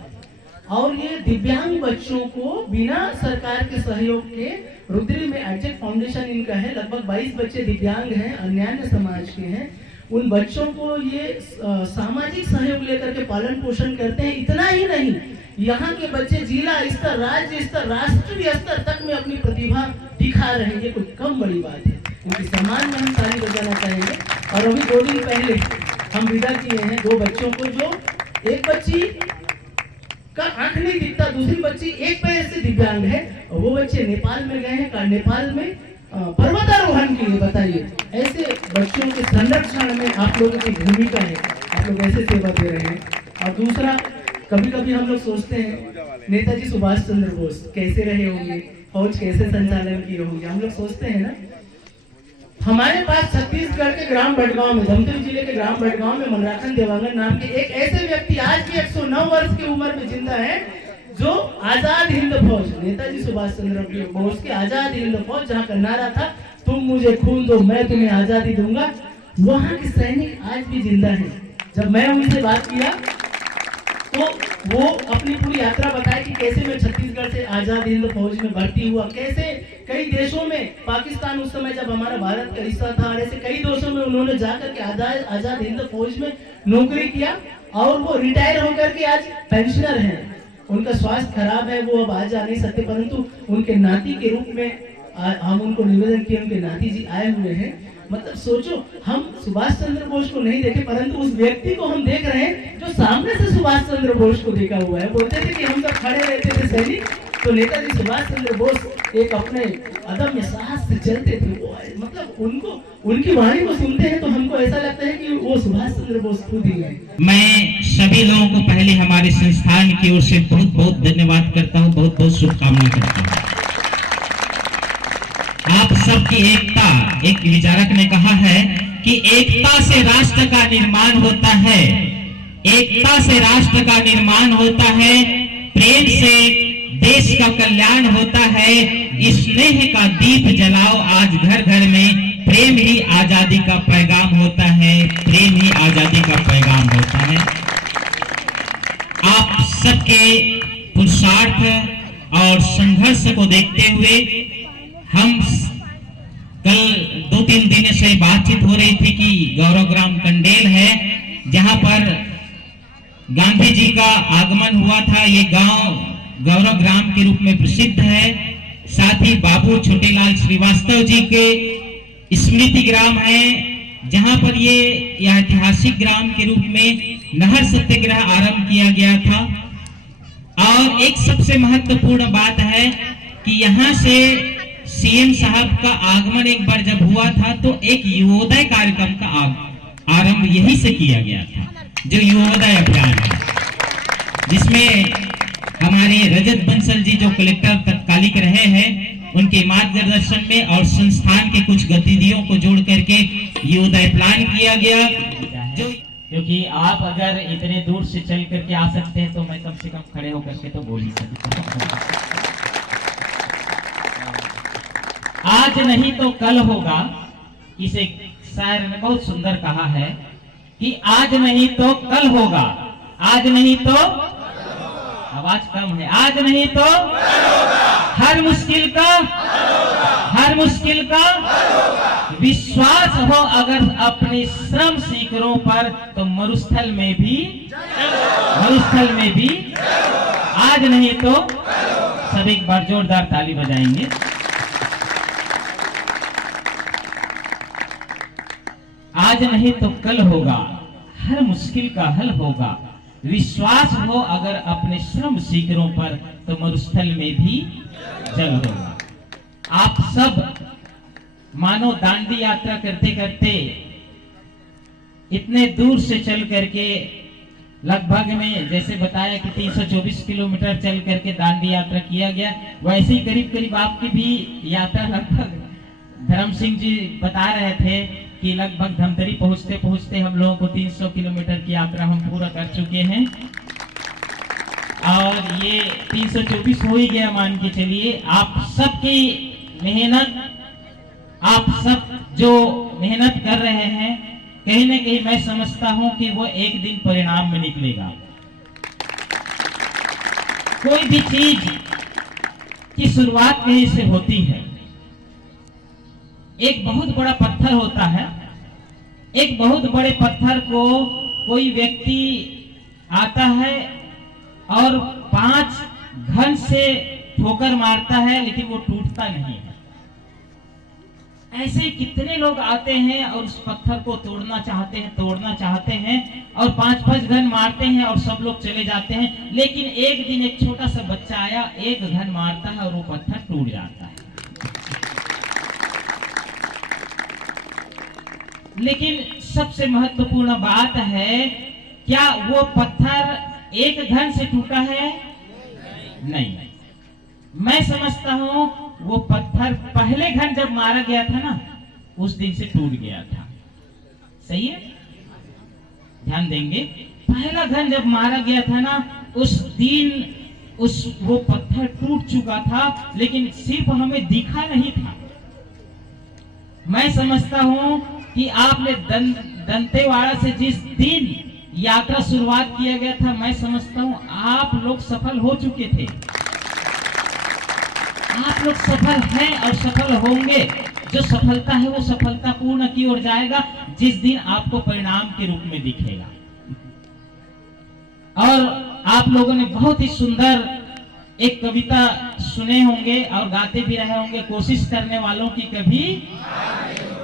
और ये दिव्यांग बच्चों को बिना सरकार के सहयोग के, रुद्री में एडजेक्ट फाउंडेशन इनका है, लगभग 22 बच्चे दिव्यांग हैं, अन्यान्य समाज के हैं। उन बच्चों को ये सामाजिक सहयोग लेकर के पालन पोषण करते हैं। इतना ही नहीं, यहाँ के बच्चे जिला स्तर, राज्य स्तर, राष्ट्रीय स्तर तक में अपनी प्रतिभा दिखा रहे हैं। ये कोई कम बड़ी बात है। इनके सम्मान में हम ताली बजाना चाहेंगे। और अभी 2 दिन पहले हम विदा किए हैं 2 बच्चों को, जो एक बच्ची का आंख नहीं दिखता, दूसरी बच्ची एक पैर से दिव्यांग है। और वो बच्चे नेपाल में गए हैं, नेपाल में पर्वतारोहण के लिए। बताइए, ऐसे बच्चों के संरक्षण में आप लोगों की भूमिका है, आप लोग ऐसे सेवा दे रहे हैं। और दूसरा, कभी कभी हम लोग सोचते हैं नेताजी सुभाष चंद्र बोस कैसे रहे होंगे, फौज कैसे संचालन किए होंगे, हम लोग सोचते हैं ना। हमारे पास छत्तीसगढ़ के ग्राम बडगांव में, धमतरी जिले के ग्राम बडगांव में मनराखन देवांगन नाम के एक ऐसे व्यक्ति आज भी 109 वर्ष की उम्र में जिंदा है, जो आजाद हिंद फौज, नेताजी सुभाष चंद्र बोस की आजाद हिंद फौज, जहाँ का नारा था तुम मुझे खून दो मैं तुम्हें आजादी दूंगा, वहाँ के सैनिक आज भी जिंदा हैं। जब मैं उनसे बात किया तो वो अपनी पूरी यात्रा बताए कि कैसे मैं छत्तीसगढ़ से आजाद हिंद फौज में भर्ती हुआ, कैसे कई देशों में, पाकिस्तान उस समय जब हमारा भारत का हिस्सा था, ऐसे कई देशों में उन्होंने जाकर के आजाद हिंद फौज में नौकरी किया। और वो रिटायर होकर के आज पेंशनर हैं। उनका स्वास्थ्य खराब है, वो अब आ जा नहीं सकते, परंतु उनके नाती के रूप में हम उनको निवेदन किए, उनके नाती जी आए हुए हैं। मतलब सोचो, हम सुभाष चंद्र बोस को नहीं देखे, परंतु उस व्यक्ति को हम देख रहे हैं जो सामने से सुभाष चंद्र बोस को देखा हुआ है। बोलते थे कि हम सब खड़े रहते थे सैनिक, तो नेताजी सुभाष चंद्र बोस एक अपने अदम्य साहस से चलते थे। वो मतलब उनकी वाणी को सुनते हैं तो हमको ऐसा लगता है कि वो सुभाष चंद्र बोस खुद ही है। मैं सभी लोगों को पहले हमारे संस्थान की ओर से बहुत बहुत धन्यवाद करता हूँ, बहुत बहुत शुभकामनाएं करता हूँ। आप सबकी एकता, एक विचारक ने कहा है कि एकता से राष्ट्र का निर्माण होता है, एकता से राष्ट्र का निर्माण होता है, प्रेम से देश का कल्याण होता है। स्नेह का दीप जलाओ आज घर घर में, प्रेम ही आजादी का पैगाम होता है, प्रेम ही आजादी का पैगाम होता है। आप सबके पुरुषार्थ और संघर्ष को देखते हुए हम कल 2-3 दिन से बातचीत हो रही थी कि गौरवग्राम कंडेल है, जहां पर गांधी जी का आगमन हुआ था। ये गांव गौरवग्राम के रूप में प्रसिद्ध है। साथ ही बाबू छोटेलाल श्रीवास्तव जी के स्मृति ग्राम है, जहां पर ये ऐतिहासिक ग्राम के रूप में नहर सत्याग्रह आरंभ किया गया था। और एक सबसे महत्वपूर्ण बात है कि यहाँ से सीएम साहब का आगमन एक बार जब हुआ था तो एक युवोदय कार्यक्रम का आरंभ यही से किया गया था, जो युवोदय अभियान है, जिसमें हमारे रजत बंसल जी जो कलेक्टर तत्कालिक रहे हैं, उनके मार्गदर्शन में और संस्थान के कुछ गतिविधियों को जोड़ करके युवोदय प्लान किया गया। जो क्योंकि आप अगर इतने दूर से चल करके आ सकते हैं तो मैं कम से कम खड़े होकर के तो बोल ही सकता हूँ। आज नहीं तो कल होगा, इसे शायर ने बहुत सुंदर कहा है कि आज नहीं तो कल होगा, आज नहीं तो, आवाज कम है, आज नहीं तो हर मुश्किल का विश्वास हो अगर अपने श्रम सीकरों पर, तो मरुस्थल में भी आज नहीं तो। सब एक बार जोरदार ताली बजाएंगे। आज नहीं तो कल होगा, हर मुश्किल का हल होगा, विश्वास हो अगर अपने श्रम सीकरों पर, तो मरुस्थल में भी जल होगा। आप सब मानो दांडी यात्रा करते करते इतने दूर से चल करके लगभग में जैसे बताया कि 324 किलोमीटर चल करके दांडी यात्रा किया गया, वैसे ही करीब करीब आपकी भी यात्रा लगभग धर्म सिंह जी बता रहे थे कि लगभग धमतरी पहुंचते पहुंचते हम लोगों को 300 किलोमीटर की यात्रा हम पूरा कर चुके हैं। और ये 324 हो ही गया मान के चलिए। आप सबकी मेहनत, आप सब जो मेहनत कर रहे हैं, कहीं ना कहीं मैं समझता हूं कि वो एक दिन परिणाम में निकलेगा। कोई भी चीज की शुरुआत कहीं से होती है। एक बहुत बड़ा पत्थर होता है, एक बहुत बड़े पत्थर को कोई व्यक्ति आता है और 5 घन से ठोकर मारता है, लेकिन वो टूटता नहीं है। ऐसे कितने लोग आते हैं और उस पत्थर को तोड़ना चाहते हैं और 5-5 घन मारते हैं और सब लोग चले जाते हैं, लेकिन एक दिन एक छोटा सा बच्चा आया, 1 घन मारता है और वो पत्थर टूट जाता है। लेकिन सबसे महत्वपूर्ण बात है, क्या वो पत्थर 1 घन से टूटा है? नहीं। मैं समझता हूं वो पत्थर पहले घन जब मारा गया था ना, उस दिन से टूट गया था। सही है, ध्यान देंगे। पहला घन जब मारा गया था ना, उस दिन वो पत्थर टूट चुका था, लेकिन सिर्फ हमें दिखा नहीं था। मैं समझता हूं कि आपने दंतेवाड़ा से जिस दिन यात्रा शुरुआत किया गया था, मैं समझता हूं आप लोग सफल हो चुके थे। आप लोग सफल हैं और सफल होंगे। जो सफलता है वो सफलता पूर्ण की ओर जाएगा, जिस दिन आपको परिणाम के रूप में दिखेगा। और आप लोगों ने बहुत ही सुंदर एक कविता सुने होंगे और गाते भी रहे होंगे, कोशिश करने वालों की कभी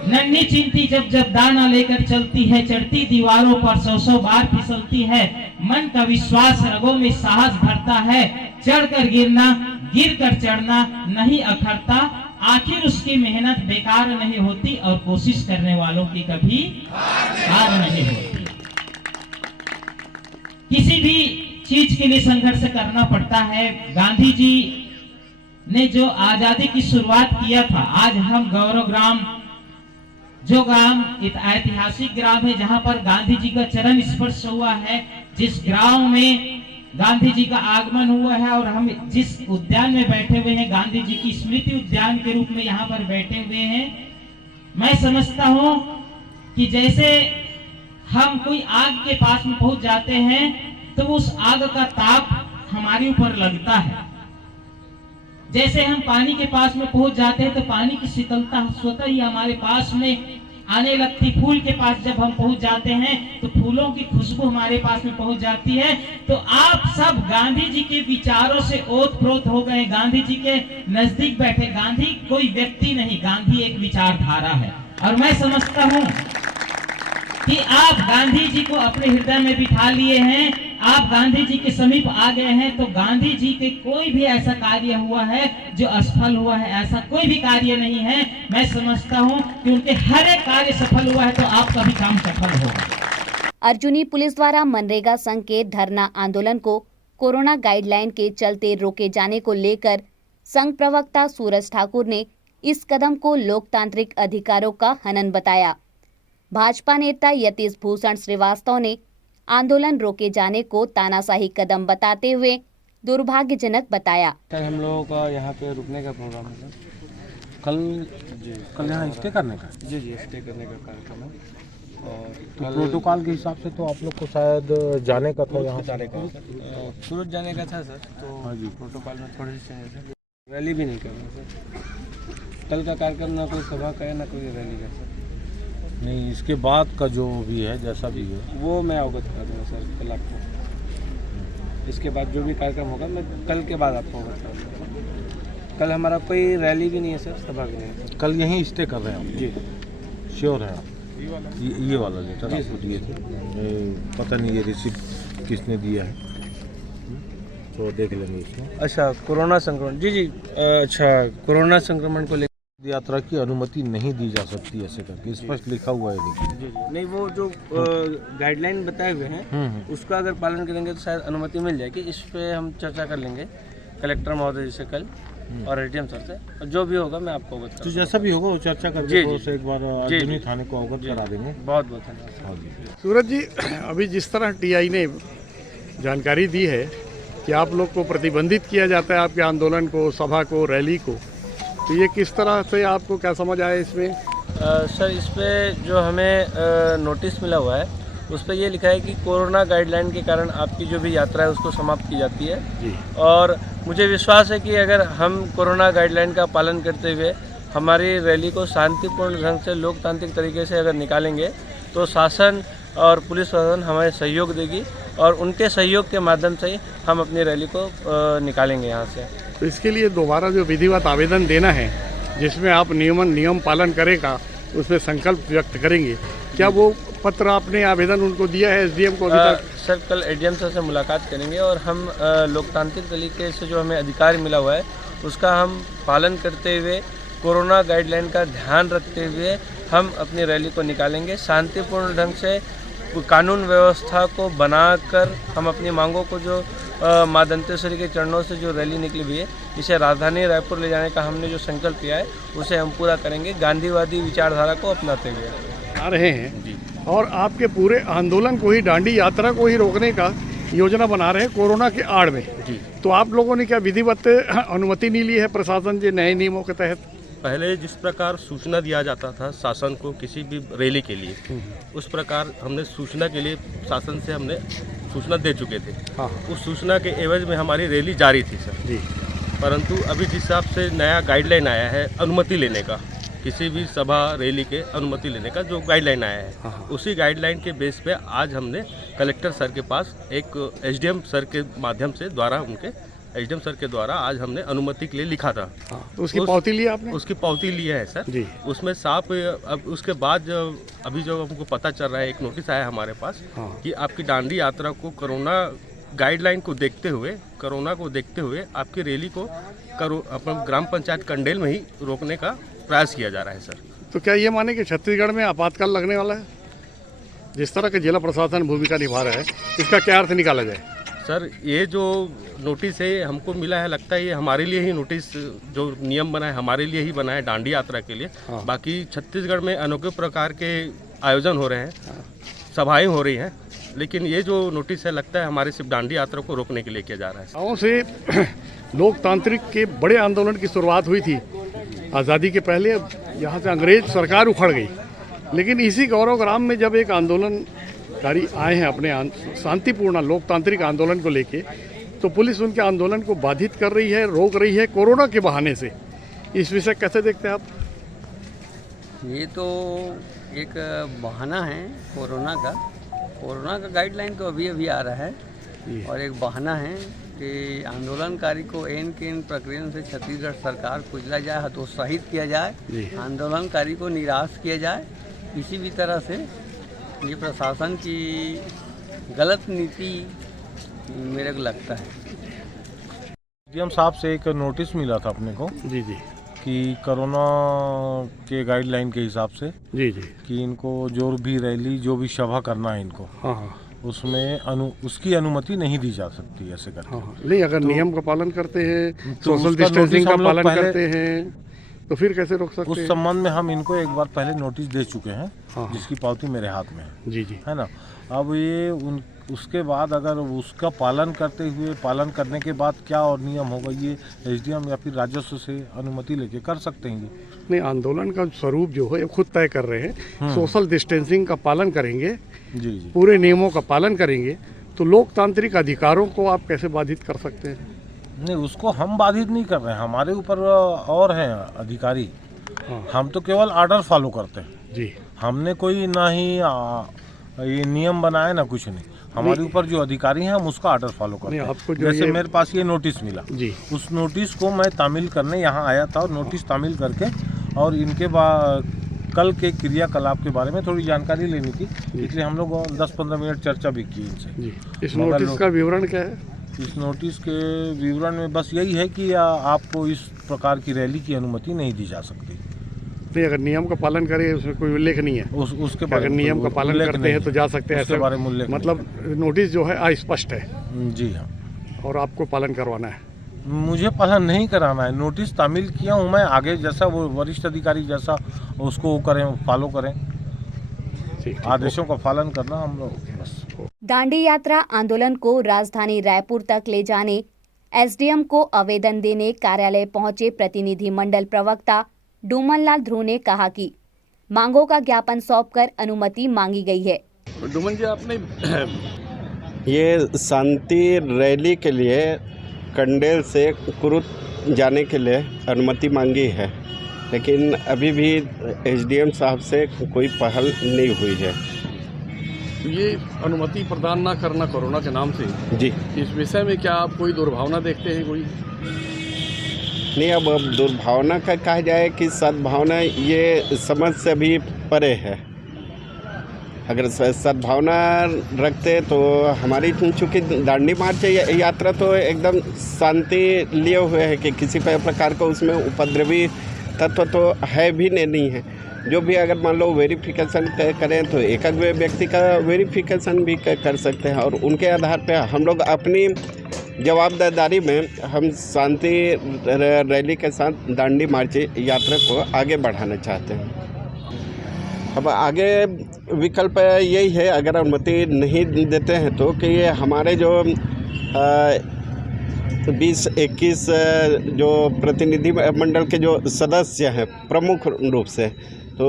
नन्ही चिंती जब जब दाना लेकर चलती है, चढ़ती दीवारों पर 100 बार फिसलती है, मन का विश्वास रगों में साहस भरता है, चढ़कर गिरना गिर कर चढ़ना नहीं अखरता, आखिर उसकी मेहनत बेकार नहीं होती और कोशिश करने वालों की कभी हार नहीं होती। किसी भी चीज के लिए संघर्ष करना पड़ता है। गांधी जी ने जो आजादी की शुरुआत किया था, आज हम गौरव ग्राम, जो ग्राम ऐतिहासिक ग्राम है जहां पर गांधी जी का चरण स्पर्श हुआ है, जिस ग्राम में गांधी जी का आगमन हुआ है और हम जिस उद्यान में बैठे हुए हैं, गांधी जी की स्मृति उद्यान के रूप में यहाँ पर बैठे हुए हैं, मैं समझता हूँ कि जैसे हम कोई आग के पास में पहुंच जाते हैं तो उस आग का ताप हमारे ऊपर लगता है। जैसे हम पानी के पास में पहुंच जाते हैं तो पानी की शीतलता स्वतः ही हमारे पास में आने लगती। फूल के पास जब हम पहुंच जाते हैं तो फूलों की खुशबू हमारे पास में पहुंच जाती है। तो आप सब गांधी जी के विचारों से ओतप्रोत हो गए, गांधी जी के नजदीक बैठे। गांधी कोई व्यक्ति नहीं, गांधी एक विचारधारा है। और मैं समझता हूं कि आप गांधी जी को अपने हृदय में बिठा लिए हैं, आप गांधी जी के समीप आ गए हैं। तो गांधी जी के कोई भी ऐसा कार्य हुआ है जो असफल हुआ है, ऐसा कोई भी कार्य नहीं है। मैं समझता हूं कि उनके हर एक कार्य सफल हुआ है, तो आपका भी काम सफल होगा। अर्जुनी पुलिस द्वारा मनरेगा संघ के धरना आंदोलन को कोरोना गाइडलाइन के चलते रोके जाने को लेकर संघ प्रवक्ता सूरज ठाकुर ने इस कदम को लोकतांत्रिक अधिकारों का हनन बताया। भाजपा नेता यतीश भूषण श्रीवास्तव ने आंदोलन रोके जाने को तानाशाही कदम बताते हुए दुर्भाग्यजनक बताया। सर, हम लोगों का यहाँ पे रुकने का प्रोग्राम है सर। कल यहाँ स्टे करने का? जी स्टे करने का कार्यक्रम है। और प्रोटोकॉल के हिसाब से तो आप लोग को शायद जाने का था, यहाँ जाने का सूरत जाने का था सर। तो हाँ जी, प्रोटोकॉल में थोड़ी सी चेंज है। रैली भी नहीं करना सर। कल का कार्यक्रम ना कोई सभा का है ना कोई रैली का सर। नहीं, इसके बाद का जो भी है, जैसा भी है, वो मैं अवगत कर दूँगा सर कल आपको। इसके बाद जो भी कार्यक्रम होगा मैं कल के बाद आपको अवगत कर दूँगा। कल हमारा कोई रैली भी नहीं है सर, सभा भी नहीं है सर। कल यहीं स्टे कर रहे हैं हम? जी श्योर है आप? ये वाला लेटर आपको दिए थे, पता नहीं ये रिसिप्ट किसने दिया है, तो देख लेंगे इसमें। अच्छा, कोरोना संक्रमण, जी अच्छा, कोरोना संक्रमण को लेकर यात्रा की अनुमति नहीं दी जा सकती ऐसे करके स्पष्ट लिखा हुआ है। देखिए नहीं, वो जो गाइडलाइन बताए हुए हैं उसका अगर पालन करेंगे तो शायद अनुमति मिल जाएगी। इस पे हम चर्चा कर लेंगे कलेक्टर महोदय जी से कल और एडीएम सर से, और जो भी होगा मैं आपको अवगत तो जैसा भी होगा वो चर्चा करके तो उसे एक बार अर्जुनी थाने को अवगत करा देंगे। बहुत बहुत धन्यवाद। सूरज जी, अभी जिस तरह टीआई ने जानकारी दी है कि आप लोग को प्रतिबंधित किया जाता है, आपके आंदोलन को, सभा को, रैली को, तो ये किस तरह से आपको क्या समझ आया इसमें? सर, इस पे जो हमें नोटिस मिला हुआ है उस पर ये लिखा है कि कोरोना गाइडलाइन के कारण आपकी जो भी यात्रा है उसको समाप्त की जाती है जी। और मुझे विश्वास है कि अगर हम कोरोना गाइडलाइन का पालन करते हुए हमारी रैली को शांतिपूर्ण ढंग से लोकतांत्रिक तरीके से अगर निकालेंगे तो शासन और पुलिस प्रशासन हमें सहयोग देगी और उनके सहयोग के माध्यम से ही हम अपनी रैली को निकालेंगे यहाँ से। तो इसके लिए दोबारा जो विधिवत आवेदन देना है जिसमें आप नियम पालन करेगा उसमें संकल्प व्यक्त करेंगे, क्या वो पत्र आपने आवेदन उनको दिया है एसडीएम को अभी तक? सर, कल एडीएम सर से मुलाकात करेंगे और हम लोकतांत्रिक तरीके से जो हमें अधिकार मिला हुआ है उसका हम पालन करते हुए, कोरोना गाइडलाइन का ध्यान रखते हुए हम अपनी रैली को निकालेंगे। शांतिपूर्ण ढंग से कानून व्यवस्था को बनाकर हम अपनी मांगों को जो माँ दंतेश्वरी के चरणों से जो रैली निकली हुई है इसे राजधानी रायपुर ले जाने का हमने जो संकल्प किया है उसे हम पूरा करेंगे, गांधीवादी विचारधारा को अपनाते हुए आ रहे हैं। और आपके पूरे आंदोलन को ही, दांडी यात्रा को ही रोकने का योजना बना रहे हैं कोरोना के आड़ में जी। तो आप लोगों ने क्या विधिवत अनुमति नहीं ली है प्रशासन के नए नियमों के तहत? पहले जिस प्रकार सूचना दिया जाता था शासन को किसी भी रैली के लिए, उस प्रकार हमने सूचना के लिए शासन से हमने सूचना दे चुके थे। हाँ। उस सूचना के एवज में हमारी रैली जारी थी सर जी। परंतु अभी जिस हिसाब से नया गाइडलाइन आया है अनुमति लेने का, किसी भी सभा रैली के अनुमति लेने का जो गाइडलाइन आया है, हाँ। उसी गाइडलाइन के बेस पे आज हमने कलेक्टर सर के पास एक एसडीएम सर के माध्यम से एसडीएम सर के द्वारा आज हमने अनुमति के लिए लिखा था। हाँ। तो उसकी पावती लिया आपने? उसकी पावती लिया है सर जी। उसमें साफ अब उसके बाद अभी जो हमको पता चल रहा है, एक नोटिस आया हमारे पास हाँ। कि आपकी दांडी यात्रा को कोरोना गाइडलाइन को देखते हुए, कोरोना को देखते हुए आपकी रैली को अपना ग्राम पंचायत कंडेल में ही रोकने का प्रयास किया जा रहा है सर। तो क्या ये माने कि छत्तीसगढ़ में आपातकाल लगने वाला है? जिस तरह के जिला प्रशासन भूमिका निभा रहा है, इसका क्या अर्थ निकाला जाए? सर, ये जो नोटिस है हमको मिला है, लगता है ये हमारे लिए ही नोटिस, जो नियम बना है हमारे लिए ही बना है दांडी यात्रा के लिए। हाँ। बाकी छत्तीसगढ़ में अनोखे प्रकार के आयोजन हो रहे हैं, सभाएं हो रही हैं, लेकिन ये जो नोटिस है लगता है हमारे सिर्फ दांडी यात्रा को रोकने के लिए किया जा रहा है। गाँव से लोकतांत्रिक के बड़े आंदोलन की शुरुआत हुई थी आज़ादी के पहले। यहाँ से अंग्रेज सरकार उखड़ गई, लेकिन इसी गौरव ग्राम में जब एक आंदोलनकारी आए हैं अपने शांतिपूर्ण लोकतांत्रिक आंदोलन को लेके, तो पुलिस उनके आंदोलन को बाधित कर रही है, रोक रही है कोरोना के बहाने से। इस विषय कैसे देखते हैं आप? ये तो एक बहाना है कोरोना का गाइडलाइन तो अभी अभी आ रहा है और एक बहाना है कि आंदोलनकारी को इन प्रक्रिया से छत्तीसगढ़ सरकार कुचला जाए, हतोत्साहित किया जाए, आंदोलनकारी को निराश किया जाए। किसी भी तरह से ये प्रशासन की गलत नीति मेरे को लगता है। डीएम साहब से एक नोटिस मिला था अपने को जी कि कोरोना के गाइडलाइन के हिसाब से जी कि इनको जो भी रैली, जो भी सभा करना है इनको, हाँ। उसमें उसकी अनुमति नहीं दी जा सकती ऐसे करके। हाँ। नहीं, अगर नियम का पालन करते हैं, सोशल डिस्टेंसिंग का पालन करते हैं, तो फिर कैसे रोक सकते हैं? उस संबंध में हम इनको एक बार पहले नोटिस दे चुके हैं। हाँ। जिसकी पावती मेरे हाथ में है। जी है ना। अब ये उसके बाद अगर उसका पालन करने के बाद क्या और नियम होगा, ये एसडीएम या फिर राजस्व से अनुमति लेके कर सकते हैं। नहीं, आंदोलन का स्वरूप जो है खुद तय कर रहे हैं। सोशल डिस्टेंसिंग का पालन करेंगे, जी, पूरे नियमों का पालन करेंगे, तो लोकतांत्रिक अधिकारों को आप कैसे बाधित कर सकते हैं? नहीं, उसको हम बाधित नहीं कर रहे हैं, हमारे ऊपर और हैं अधिकारी। हम तो केवल ऑर्डर फॉलो करते हैं जी। हमने कोई ना ही ये नियम बनाया ना कुछ नहीं। हमारे ऊपर जो अधिकारी हैं हम उसका ऑर्डर फॉलो करते हैं। आपको जैसे मेरे पास ये नोटिस मिला जी, उस नोटिस को मैं तामील करने यहाँ आया था और नोटिस तामील करके और इनके कल के क्रियाकलाप के बारे में थोड़ी जानकारी लेनी थी, इसलिए हम लोग 10-15 मिनट चर्चा भी की इनसे। इस नोटिस का विवरण क्या है? इस नोटिस के विवरण में बस यही है कि आपको इस प्रकार की रैली की अनुमति नहीं दी जा सकती। नहीं, अगर नियम का पालन करें उसमें कोई उल्लेख नहीं है। उसके अगर नियम का पालन करते हैं तो जा सकते हैं, ऐसे बारे में उल्लेख मतलब नोटिस जो है अस्पष्ट है। जी हाँ, और आपको पालन करवाना है। मुझे पालन नहीं कराना है, नोटिस तामील किया हूँ मैं, आगे जैसा वो वरिष्ठ अधिकारी जैसा उसको वो करें, फॉलो करें, आदेशों का पालन करना हम लोग बस। दांडी यात्रा आंदोलन को राजधानी रायपुर तक ले जाने एसडीएम को आवेदन देने कार्यालय पहुंचे प्रतिनिधि मंडल प्रवक्ता डूमनलाल ध्रुव ने कहा कि मांगों का ज्ञापन सौंपकर अनुमति मांगी गई है। डूमन जी, आपने ये शांति रैली के लिए कंडेल से कुरुद जाने के लिए अनुमति मांगी है, लेकिन अभी भी एसडीएम साहब से कोई पहल नहीं हुई है। ये अनुमति प्रदान ना करना कोरोना के नाम से जी, इस विषय में क्या आप कोई दुर्भावना देखते हैं? कोई नहीं, अब दुर्भावना का कहा जाए कि सद्भावना ये समझ से भी परे है। अगर सद्भावना रखते तो हमारी चूँकि दांडी मार्च यात्रा तो एकदम शांति लिए हुए है कि किसी प्रकार का उसमें उपद्रवी तत्व तो है भी नहीं है। जो भी अगर मान लो वेरिफिकेशन करें तो एक व्यक्ति का वेरिफिकेशन भी कर सकते हैं, और उनके आधार पर हम लोग अपनी जवाबदारी में हम शांति रैली के साथ दांडी मार्च यात्रा को आगे बढ़ाना चाहते हैं। अब आगे विकल्प यही है, अगर अनुमति नहीं देते हैं तो कि ये हमारे जो 20-21 जो प्रतिनिधि मंडल के जो सदस्य हैं प्रमुख रूप से, तो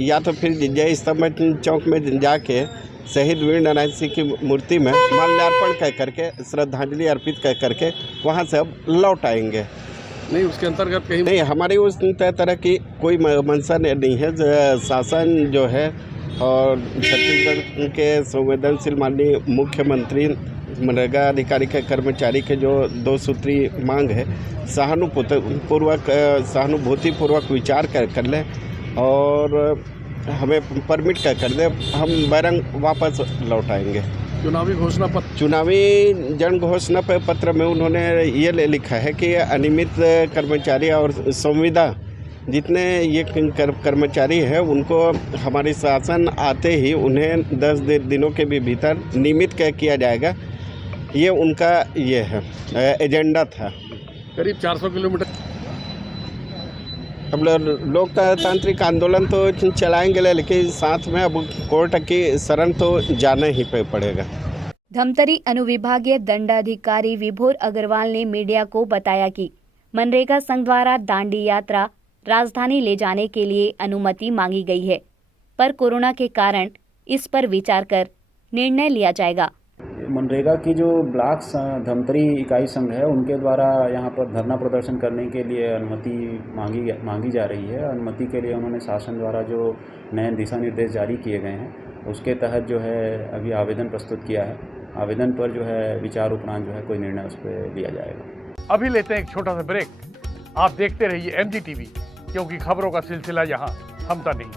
या तो फिर जय स्तंभ चौक में जाके शहीद वीर नारायण सिंह की मूर्ति में माल्यार्पण कर करके श्रद्धांजलि अर्पित कर करके वहाँ से अब लौट आएंगे। नहीं, उसके अंतर्गत कहीं नहीं, हमारी उस तरह की कोई मंशा नहीं है। शासन जो है और छत्तीसगढ़ के संवेदनशील माननीय मुख्यमंत्री मनरेगा अधिकारी के कर्मचारी के जो 2 सूत्री मांग है, सहानुभूतिपूर्वक विचार कर लें और हमें परमिट कर दे, हम बैरंग वापस लौट आएंगे। चुनावी जन घोषणा पत्र में उन्होंने ये लिखा है कि अनियमित कर्मचारी और संविदा जितने ये कर्मचारी हैं उनको हमारी शासन आते ही उन्हें 10 दिनों के भी भीतर नियमित किया जाएगा। ये उनका ये है एजेंडा था। करीब 400 किलोमीटर अब लोकतांत्रिक आंदोलन तो चलाएंगे, लेकिन साथ में अब कोर्ट की शरण तो जाना ही पड़ेगा। धमतरी अनुविभागीय दंडाधिकारी विभोर अग्रवाल ने मीडिया को बताया कि मनरेगा संघ द्वारा दांडी यात्रा राजधानी ले जाने के लिए अनुमति मांगी गई है, पर कोरोना के कारण इस पर विचार कर निर्णय लिया जाएगा। मनरेगा की जो ब्लॉक धमतरी इकाई संघ है उनके द्वारा यहाँ पर धरना प्रदर्शन करने के लिए अनुमति मांगी जा रही है। अनुमति के लिए उन्होंने शासन द्वारा जो नए दिशा निर्देश जारी किए गए हैं उसके तहत जो है अभी आवेदन प्रस्तुत किया है। आवेदन पर जो है विचार उपरांत जो है कोई निर्णय उस पर लिया जाएगा। अभी लेते हैं एक छोटा सा ब्रेक। आप देखते रहिए MG TV, क्योंकि खबरों का सिलसिला यहाँ थमता नहीं।